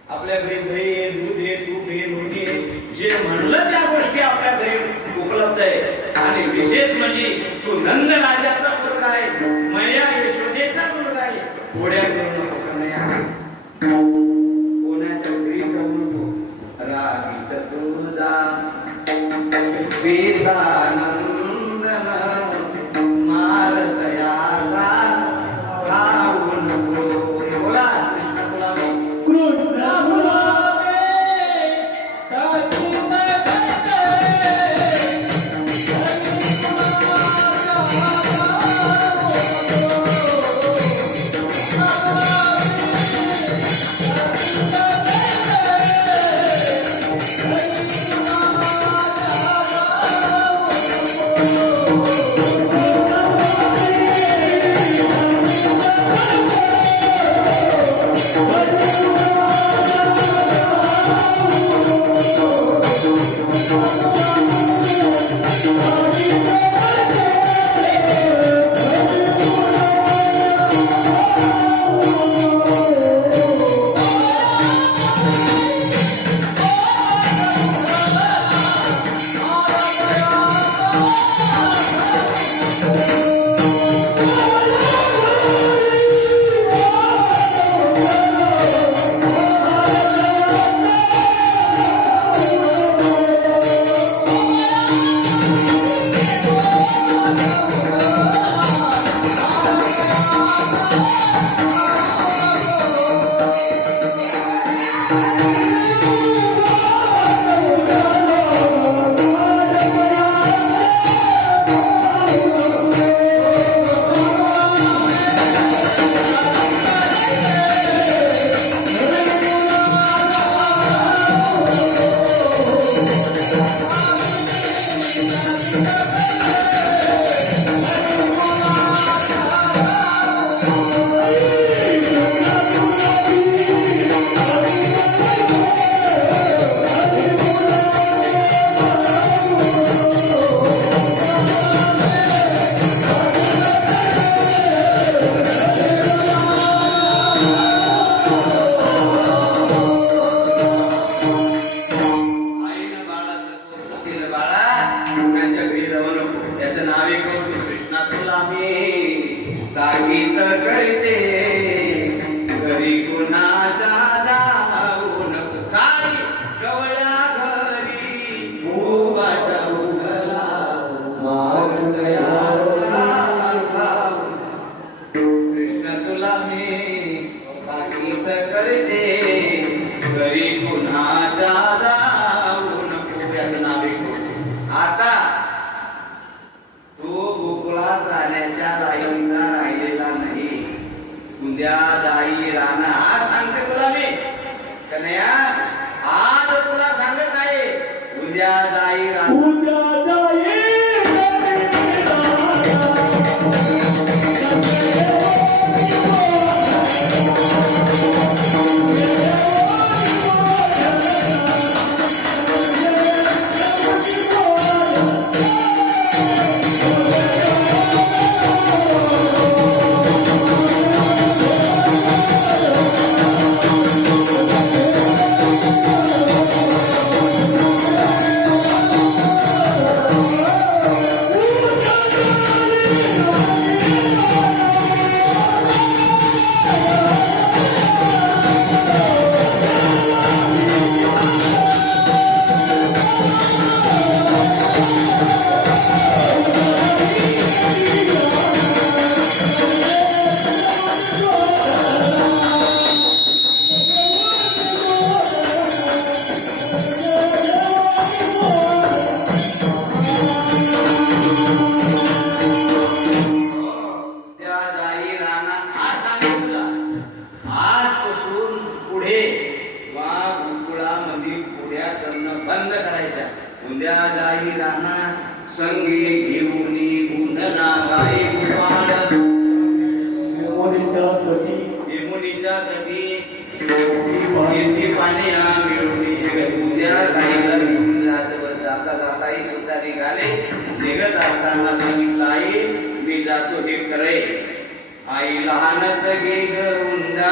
आपल्या घरी दही आहे, दूध आहे, तूप आहे, लोणी आहे. जे म्हणलं त्या गोष्टी आपल्या घरी उपलब्ध आहे. आणि विशेष म्हणजे तू नंद राजाचा मुलगा आहे, मैया यशोदेचा मुलगा आहे. पुढ्या करू नको कोणाच्या घरी जाऊ नको. रागीत तुझा वेदानंदन मारतयाला राहू नको. बोला कृष्ण बोलावे, कृष्ण बोलावे. Oh उद्या जाई राणा. आज सांगते तुला मी कन्हैया, आज तुला सांगत आहे उद्या जाई राणा. उद्या जाई बंद करायच्या. उद्या जाई राणा संगी घेऊन गुंधना गाई गुवाड. यमुनीच्या तटी येथे पाण्या मिळवणी. उद्या गाईला घेऊन जाता जाताही सुद्धा निघाले. निघत असताना सांगितलं, आई मी जातो हे करे. आई लहानच गे ग उंदा.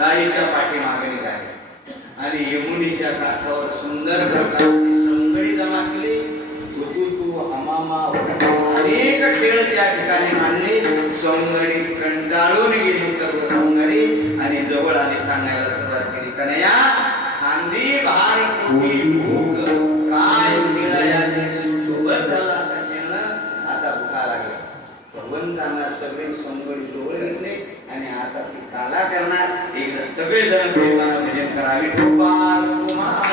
गाईच्या पाठीमागे निघाले आणि यमुनीच्या काठावर सुंदर प्रकारची संगडी जमा केली. तू हमामा अनेक खेळ त्या ठिकाणी मांडले. संगडी कंटाळून गेली सर्व संगडी आणि जवळ आली. सांगायला सुरुवात केली, कन्हैया खांदी भार पोटी भूक काय खेळायचे सोबत झाला. आता खेळणं आता भुका लागला. भगवंतांना सगळे संगडी जवळ घेतले आणि आता ती काला करणार. एकदा सगळे जण प्रेमाने भजन करावे. गोपाल कुमार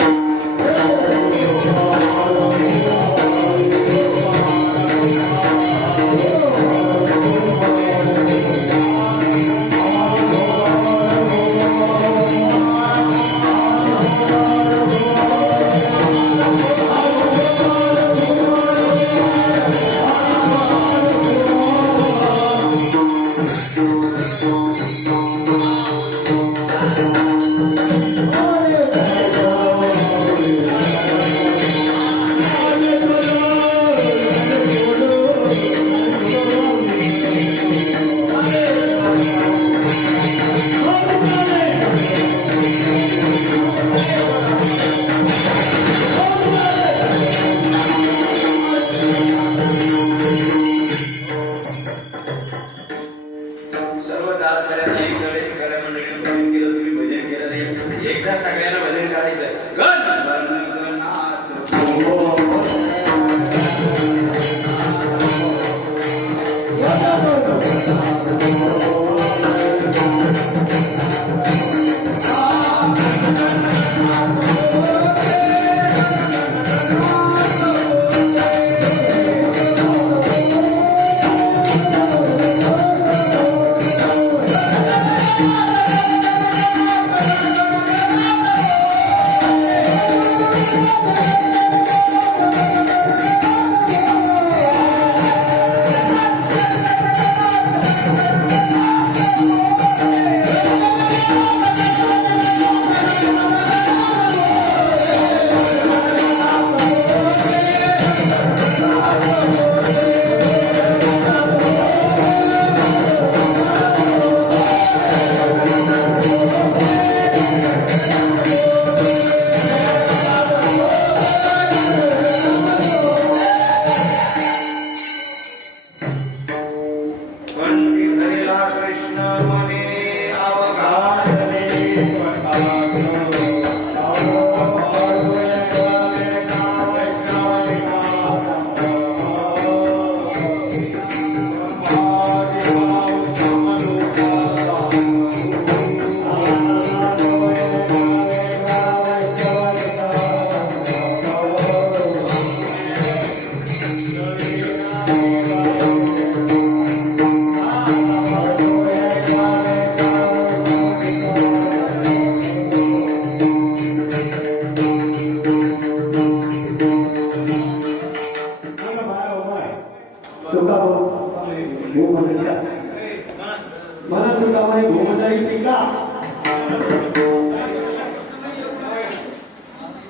मला तुका माहिती घुमतायची का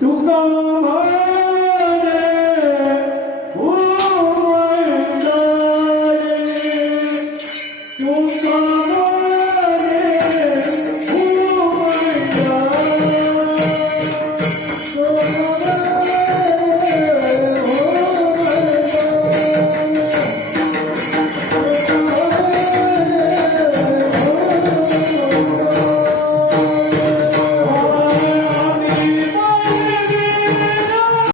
तुका